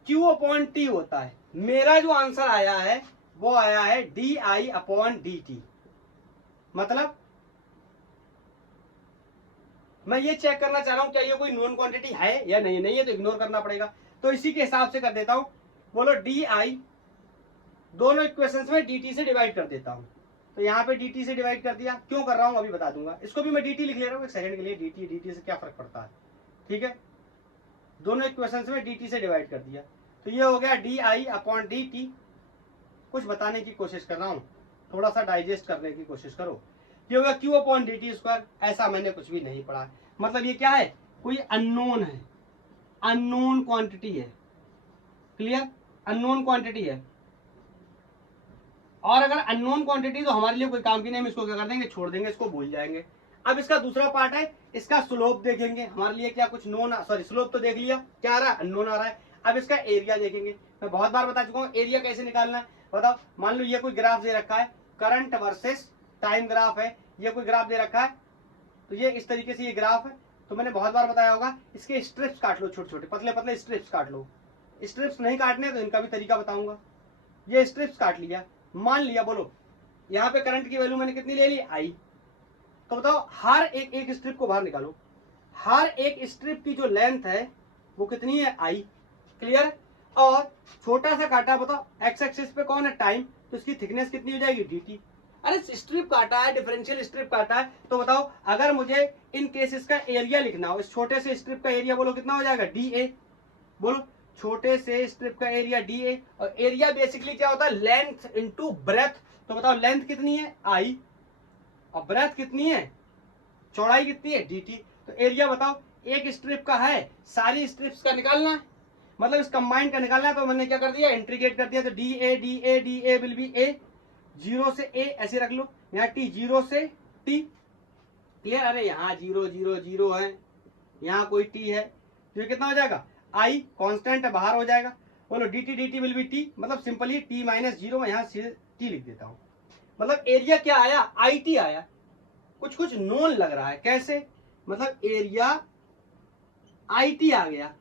Q upon T होता है। मेरा जो आंसर आया है वो आया है D I upon D T. मतलब मैं ये चेक करना चाह रहा हूं क्या ये कोई नोन क्वांटिटी है या नहीं, नहीं है तो इग्नोर करना पड़ेगा। तो इसी के हिसाब से कर देता हूं। बोलो डी आई, दोनों इक्वेशंस में dt से डिवाइड कर देता हूं। तो यहाँ पे dt से डिवाइड कर दिया, क्यों कर रहा हूं अभी बता दूंगा। इसको भी मैं dt लिख ले रहा हूं एक सेकंड के लिए, dt से क्या फर्क पड़ता है, ठीक है। दोनों इक्वेशंस में dt से डिवाइड कर दिया, तो ये हो गया D I upon D T. कुछ बताने की कोशिश कर रहा हूं, थोड़ा सा डाइजेस्ट करने की कोशिश करो। ये हो गया Q upon D T square. ऐसा मैंने कुछ भी नहीं पढ़ा, मतलब ये क्या है, कोई अननोन है, अननोन क्वांटिटी है। क्लियर, अननोन क्वांटिटी है। और अगर अननोन क्वांटिटी तो हमारे लिए कोई काम की नहीं, हम इसको क्या कर देंगे, छोड़ देंगे, इसको भूल जाएंगे। अब इसका दूसरा पार्ट है, इसका स्लोप देखेंगे। हमारे लिए क्या कुछ नोन, सॉरी स्लोप तो देख लिया, क्या आ रहा है, अननोन आ रहा है। अब इसका एरिया देखेंगे। मैं बहुत बार बता चुका हूँ एरिया कैसे निकालना है। बताओ, मान लो ये कोई ग्राफ दे रखा है, करंट वर्सेस टाइम ग्राफ है, ये कोई ग्राफ दे रखा है, तो ये इस तरीके से ये ग्राफ है। तो मैंने बहुत बार बताया होगा, इसके स्ट्रिप्स काट लो, छोटे छोटे पतले पतले स्ट्रिप्स काट लो। स्ट्रिप्स नहीं काटने तो इनका भी तरीका बताऊंगा। ये स्ट्रिप्स काट लिया, मान लिया, बोलो यहाँ पे करंट की वैल्यू मैंने कितनी ले ली, आई। तो बताओ हर एक स्ट्रिप को बाहर निकालो, हर एक स्ट्रिप की जो लेंथ है वो कितनी है, आई। क्लियर। और छोटा सा काटा, बताओ एक्स एक्सिस पे कौन है, टाइम, तो इसकी थिकनेस कितनी हो जाएगी, dt। अरे स्ट्रिप काटा है, डिफरेंशियल स्ट्रिप काटा है, तो बताओ अगर मुझे इन केसेस का एरिया लिखना हो, इस छोटे से स्ट्रिप का एरिया बोलो कितना हो जाएगा, da। बोलो छोटे से स्ट्रिप का एरिया da, और एरिया बेसिकली क्या होता है, लेंथ इनटू ब्रेथ। तो बताओ लेंथ कितनी है, i, और ब्रेथ कितनी है, चौड़ाई कितनी है, dt। तो एरिया बताओ, एक स्ट्रिप का है, सारी स्ट्रिप्स का निकालना है, मतलब इस कंबाइंड का निकालना है। तो मैंने क्या कर दिया, इंटीग्रेट कर दिया। तो da विल बी a, 0 से a ऐसे रख लो, यहाँ t 0 से t। क्लियर। अरे यहाँ 0 0 0 है, यहाँ कोई t है, तो ये कितना हो जाएगा, i कांस्टेंट है, बाहर हो जाएगा। बोलो dt विल बी t, मतलब सिंपली t माइनस 0, मैं यहाँ से t लिख देता हूँ। मतलब एरिया क्या आया, it आया। कुछ कुछ नोन लग रहा है, कैसे, मतलब एरिया it आ गया,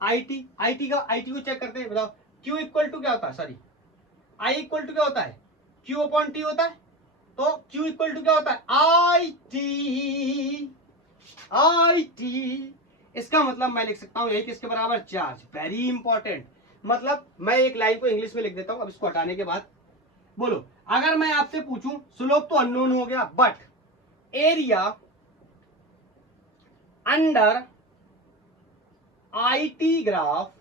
it को चेक करते हैं। बताओ q इक्वल टू क्या होता है, सॉरी i इक्वल टू क्या होता है, q अपॉन t होता है। तो q इक्वल टू क्या होता है, it। इसका मतलब मैं लिख सकता हूं यही किसके बराबर, चार्ज। Very important. मतलब मैं एक लाइन को इंग्लिश में लिख देता हूं अब इसको हटाने के बाद। बोलो अगर मैं आपसे पूछूं, स्लोप तो अननोन हो गया, but area under IT graph,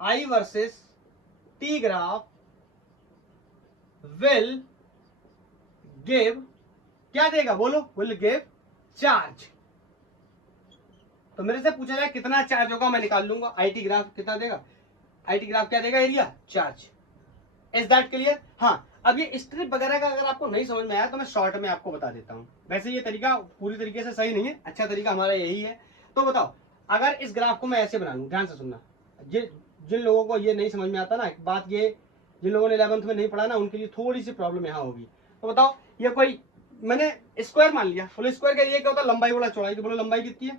I versus T graph will give, क्या देगा, बोलो, विल गिव चार्ज। तो मेरे से पूछा जाए कितना चार्ज होगा, मैं निकाल लूंगा। IT ग्राफ कितना देगा, IT ग्राफ क्या देगा, area, charge. Is that clear. हाँ, अब ये स्ट्रिप वगैरह का अगर आपको नहीं समझ में आया तो मैं शॉर्ट में आपको बता देता हूँ। वैसे ये तरीका पूरी तरीके से सही नहीं है, अच्छा तरीका हमारा यही है। तो बताओ अगर इस ग्राफ को मैं ऐसे बना लूं, ध्यान से सुनना, जिन लोगों को ये नहीं समझ में आता ना बात, ये जिन लोगों ने 11th में नहीं पढ़ा ना, उनके लिए थोड़ी सी प्रॉब्लम यहाँ होगी। तो बताओ ये कोई मैंने स्क्वायर मान लिया, बोलो स्क्वायर का ये क्या होता है, लंबाई बोला चौड़ाई। तो बोलो लंबाई कितनी है,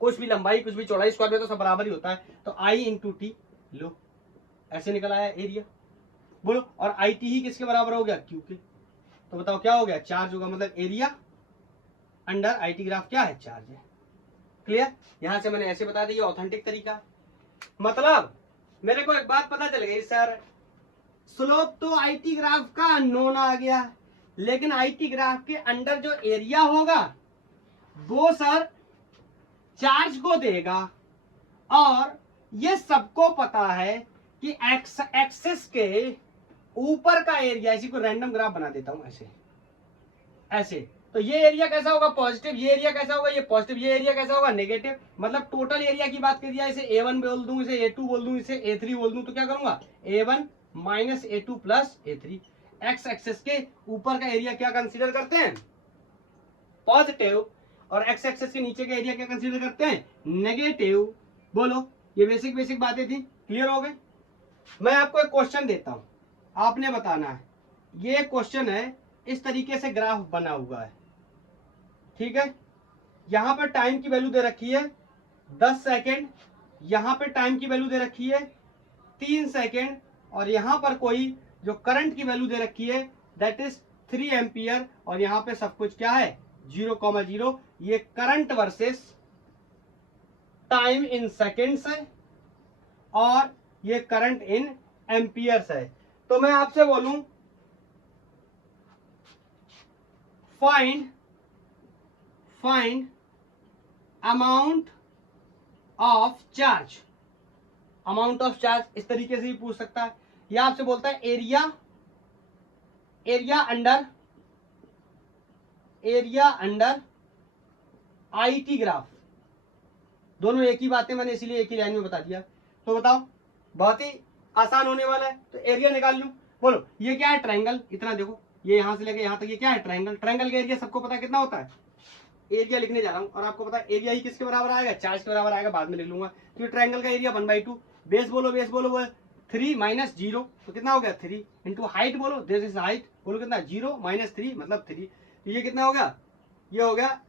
कुछ भी लंबाई कुछ भी चौड़ाई, स्क्वायर में तो सब बराबर ही होता है। तो I इंटू टी, लो ऐसे निकल आया एरिया। बोलो और IT ही किसके बराबर हो गया, Q के। तो बताओ क्या हो गया, चार्ज होगा। मतलब एरिया अंडर IT ग्राफ क्या है, चार्ज है। क्लियर। यहां से मैंने ऐसे बता दिया, ऑथेंटिक तरीका। मतलब मेरे को एक बात पता चल गई, सर स्लोप तो IT ग्राफ का अननोन आ गया, लेकिन IT ग्राफ के अंडर जो एरिया होगा वो सर चार्ज को देगा। और ये सबको पता है कि एक्स एक्सिस के ऊपर का एरिया, इसी को रैंडम ग्राफ बना देता हूं ऐसे ऐसे। तो ये एरिया कैसा होगा, पॉजिटिव, ये एरिया कैसा होगा, ये पॉजिटिव, ये एरिया कैसा होगा, नेगेटिव। मतलब टोटल एरिया की बात कर दिया, इसे A1 बोल दूं, इसे A2 बोल दूं, इसे A3 बोल दूं, तो क्या करूंगा, A1 minus A2 plus A3। X axis के ऊपर का एरिया क्या कंसीडर करते हैं, पॉजिटिव, और एक्स एक्सिस के नीचे का एरिया क्या कंसीडर करते हैं, नेगेटिव। बोलो ये बेसिक बेसिक बातें थी, क्लियर हो गए। मैं आपको एक क्वेश्चन देता हूं, आपने बताना है। ये क्वेश्चन है, इस तरीके से ग्राफ बना हुआ है, ठीक है। यहां पर टाइम की वैल्यू दे रखी है 10 सेकेंड, यहां पे टाइम की वैल्यू दे रखी है 3 सेकेंड, और यहां पर कोई जो करंट की वैल्यू दे रखी है दैट इज 3 एम्पियर, और यहां पे सब कुछ क्या है 0,0। ये current versus time in seconds है और ये करंट इन एम्पियर्स है। तो मैं आपसे बोलूं find amount of charge. Amount of charge इस तरीके से भी पूछ सकता है, या आपसे बोलता है एरिया अंडर आईटी ग्राफ। दोनों एक ही बातें, मैंने इसीलिए एक ही लाइन में बता दिया। तो बताओ, बहुत ही आसान होने वाला है। तो एरिया निकाल लूं, बोलो ये क्या है ट्रायंगल, इतना देखो, ये यहां से लेके यहां तक ये क्या है ट्रायंगल। ट्रायंगल का एरिया सबको पता है कितना होता है, एरिया लिखने जा रहा हूं और आपको पता है एरिया ही किसके बराबर आएगा, चार्ज के बराबर आएगा, बाद में लिख लूंगा। तो ट्रायंगल का एरिया 1/2, बेस बोलो 3 माइनस 0, तो कितना हो गया 3 इंटू हाइट बोलो, दिस इज हाइट, बोलो कितना 0 माइनस 3 मतलब 3, तो ये कितना हो गया, ये हो गया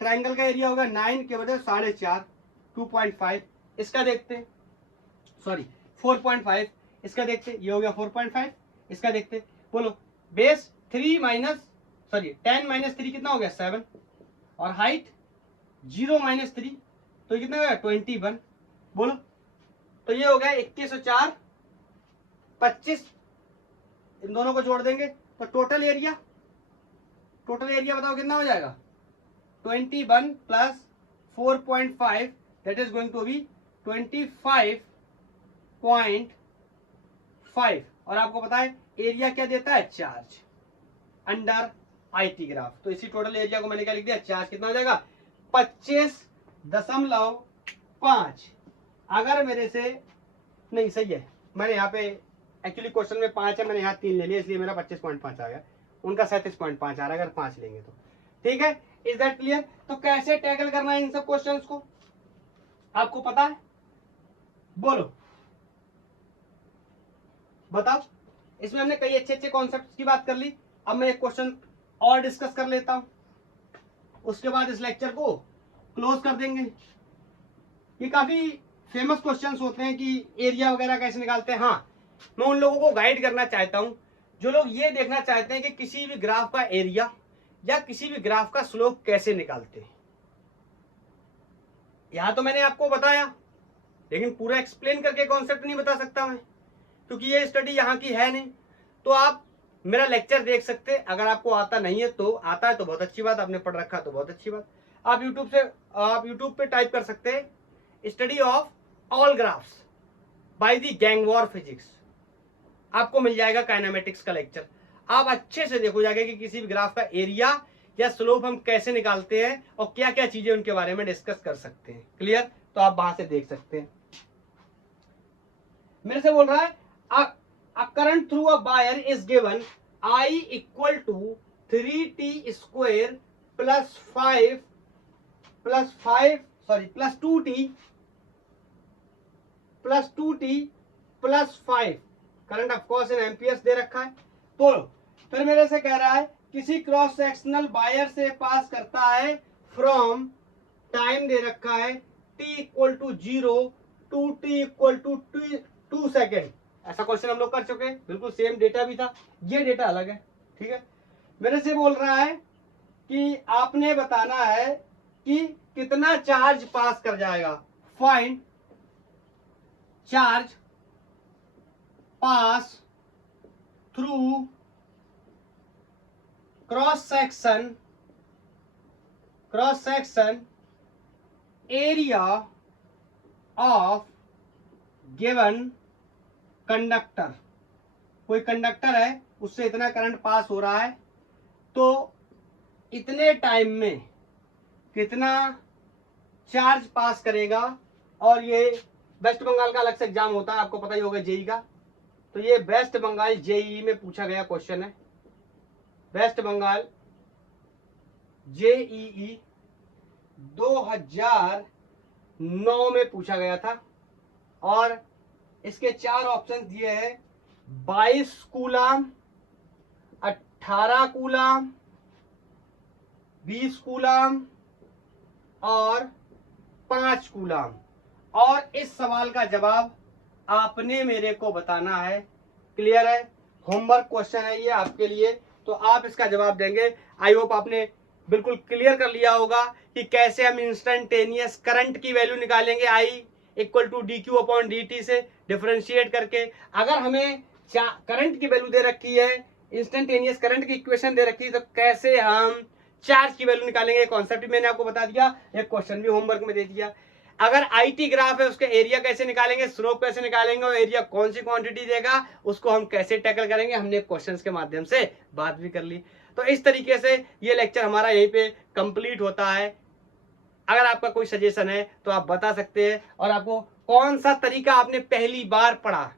ट्रायंगल का एरिया होगा 9 के बजाय 4.5, 2.5। इसका देखते हैं, सॉरी 4.5, इसका देखते, ये हो गया 4.5, इसका देखते, बोलो बेस 3 माइनस 10 माइनस 3 कितना हो गया 7, और हाइट 0 माइनस 3, तो कितना हो गया 21, बोलो। तो ये हो गया 21 और 4 25, इन दोनों को जोड़ देंगे तो टोटल एरिया बताओ कितना हो जाएगा 21 plus 4.5 that is going to be 25.5, और आपको पता है एरिया क्या देता है, चार्ज अंडर आईटी ग्राफ। तो इसी टोटल एरिया को मैंने क्या लिख दिया, चार्ज कितना हो जाएगा 25.5। अगर मेरे से नहीं सही है, मैंने यहाँ पे एक्चुअली क्वेश्चन में 5 है, मैंने यहाँ 3 ले लिया, इसलिए मेरा 25.5 आ गया, उनका 37.5 आ रहा है अगर 5 लेंगे तो, ठीक है। Is that clear. तो कैसे टैकल करना है इन सब क्वेश्चंस को आपको पता है, बोलो बताओ। इसमें हमने कई अच्छे कॉन्सेप्ट्स की बात कर ली। अब मैं एक क्वेश्चन और डिस्कस कर लेता हूं, उसके बाद इस लेक्चर को क्लोज कर देंगे। ये काफी फेमस क्वेश्चंस होते हैं कि एरिया वगैरह कैसे निकालते हैं। हाँ, मैं उन लोगों को गाइड करना चाहता हूं जो लोग ये देखना चाहते हैं कि किसी भी ग्राफ का एरिया या किसी भी ग्राफ का स्लोप कैसे निकालते हैं। यहां तो मैंने आपको बताया, लेकिन पूरा एक्सप्लेन करके कॉन्सेप्ट नहीं बता सकता मैं, क्योंकि ये स्टडी यहाँ की है नहीं। तो आप मेरा लेक्चर देख सकते हैं, अगर आपको आता नहीं है तो, आता है तो बहुत अच्छी बात, आपने पढ़ रखा तो बहुत अच्छी बात। आप यूट्यूब पे टाइप कर सकते हैं study of all graphs by the gangwar physics, आपको मिल जाएगा काइनेमेटिक्स का लेक्चर। आप अच्छे से देखो जाएगा कि किसी भी ग्राफ का एरिया या स्लोप हम कैसे निकालते हैं और क्या क्या चीजें उनके बारे में डिस्कस कर सकते हैं। क्लियर, तो आप वहां से देख सकते हैं। मेरे से बोल रहा है a current through a wire is given I equal to 3t square plus 2t plus 5, current of course in amperes दे रखा है। तो फिर मेरे से कह रहा है किसी क्रॉस सेक्शनल वायर से पास करता है फ्रॉम, टाइम दे रखा है t equal to 0 to t equal to 2 second. ऐसा क्वेश्चन हम लोग कर चुके हैं, बिल्कुल सेम डेटा भी था, ये डेटा अलग है, ठीक है। मेरे से बोल रहा है कि आपने बताना है कि कितना चार्ज पास कर जाएगा। Find charge pass through cross section area of given conductor. कोई कंडक्टर है, उससे इतना करंट पास हो रहा है, तो इतने टाइम में कितना चार्ज पास करेगा। और ये वेस्ट बंगाल का अलग से एग्जाम होता है, आपको पता ही होगा जेई का। तो ये वेस्ट बंगाल जेई में पूछा गया क्वेश्चन है, वेस्ट बंगाल जेईई 2009 में पूछा गया था, और इसके 4 ऑप्शन दिए हैं, 22 कूलम, 18 कूलम, 20 कूलम और 5 कूलम। और इस सवाल का जवाब आपने मेरे को बताना है। क्लियर है? होमवर्क क्वेश्चन है ये आपके लिए, तो आप इसका जवाब देंगे। आई होप आपने बिल्कुल क्लियर कर लिया होगा कि कैसे हम इंस्टेंटेनियस करंट की वैल्यू निकालेंगे, I equal to D Q upon D T से डिफरेंशिएट करके। अगर हमें करंट की वैल्यू दे रखी है, इंस्टेंटेनियस करंट की इक्वेशन दे रखी है, तो कैसे हम चार्ज की वैल्यू निकालेंगे। कॉन्सेप्ट मैंने आपको बता दिया, एक क्वेश्चन भी होमवर्क में दे दिया। अगर आईटी ग्राफ है, उसका एरिया कैसे निकालेंगे, स्लोप कैसे निकालेंगे और एरिया कौन सी क्वांटिटी देगा, उसको हम कैसे टैकल करेंगे, हमने क्वेश्चंस के माध्यम से बात भी कर ली। तो इस तरीके से ये लेक्चर हमारा यहीं पे कंप्लीट होता है। अगर आपका कोई सजेशन है तो आप बता सकते हैं, और आपको कौन सा तरीका आपने पहली बार पढ़ा,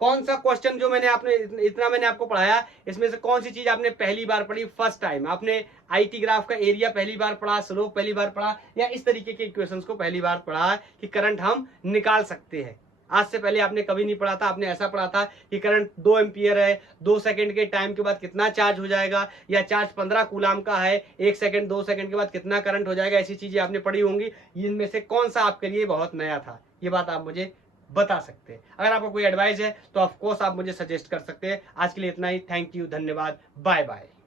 कौन सा क्वेश्चन जो मैंने आपको पढ़ाया, इसमें से कौन सी चीज आपने पहली बार पढ़ी, फर्स्ट टाइम आपने आईटी ग्राफ का एरिया पहली बार पढ़ा, स्लोप पहली बार पढ़ा, या इस तरीके के इक्वेशंस को पहली बार पढ़ा कि करंट हम निकाल सकते हैं। आज से पहले आपने कभी नहीं पढ़ा था, आपने ऐसा पढ़ा था कि करंट 2 एम्पियर है, 2 सेकंड के टाइम के बाद कितना चार्ज हो जाएगा, या चार्ज 15 कूलाम का है, 1 सेकंड 2 सेकंड के बाद कितना करंट हो जाएगा। ऐसी चीजें आपने पढ़ी होंगी। इनमें से कौन सा आपके लिए बहुत नया था, ये बात आप मुझे बता सकते हैं। अगर आपको कोई एडवाइस है तो ऑफ कोर्स आप मुझे सजेस्ट कर सकते हैं। आज के लिए इतना ही। थैंक यू, धन्यवाद, बाय बाय।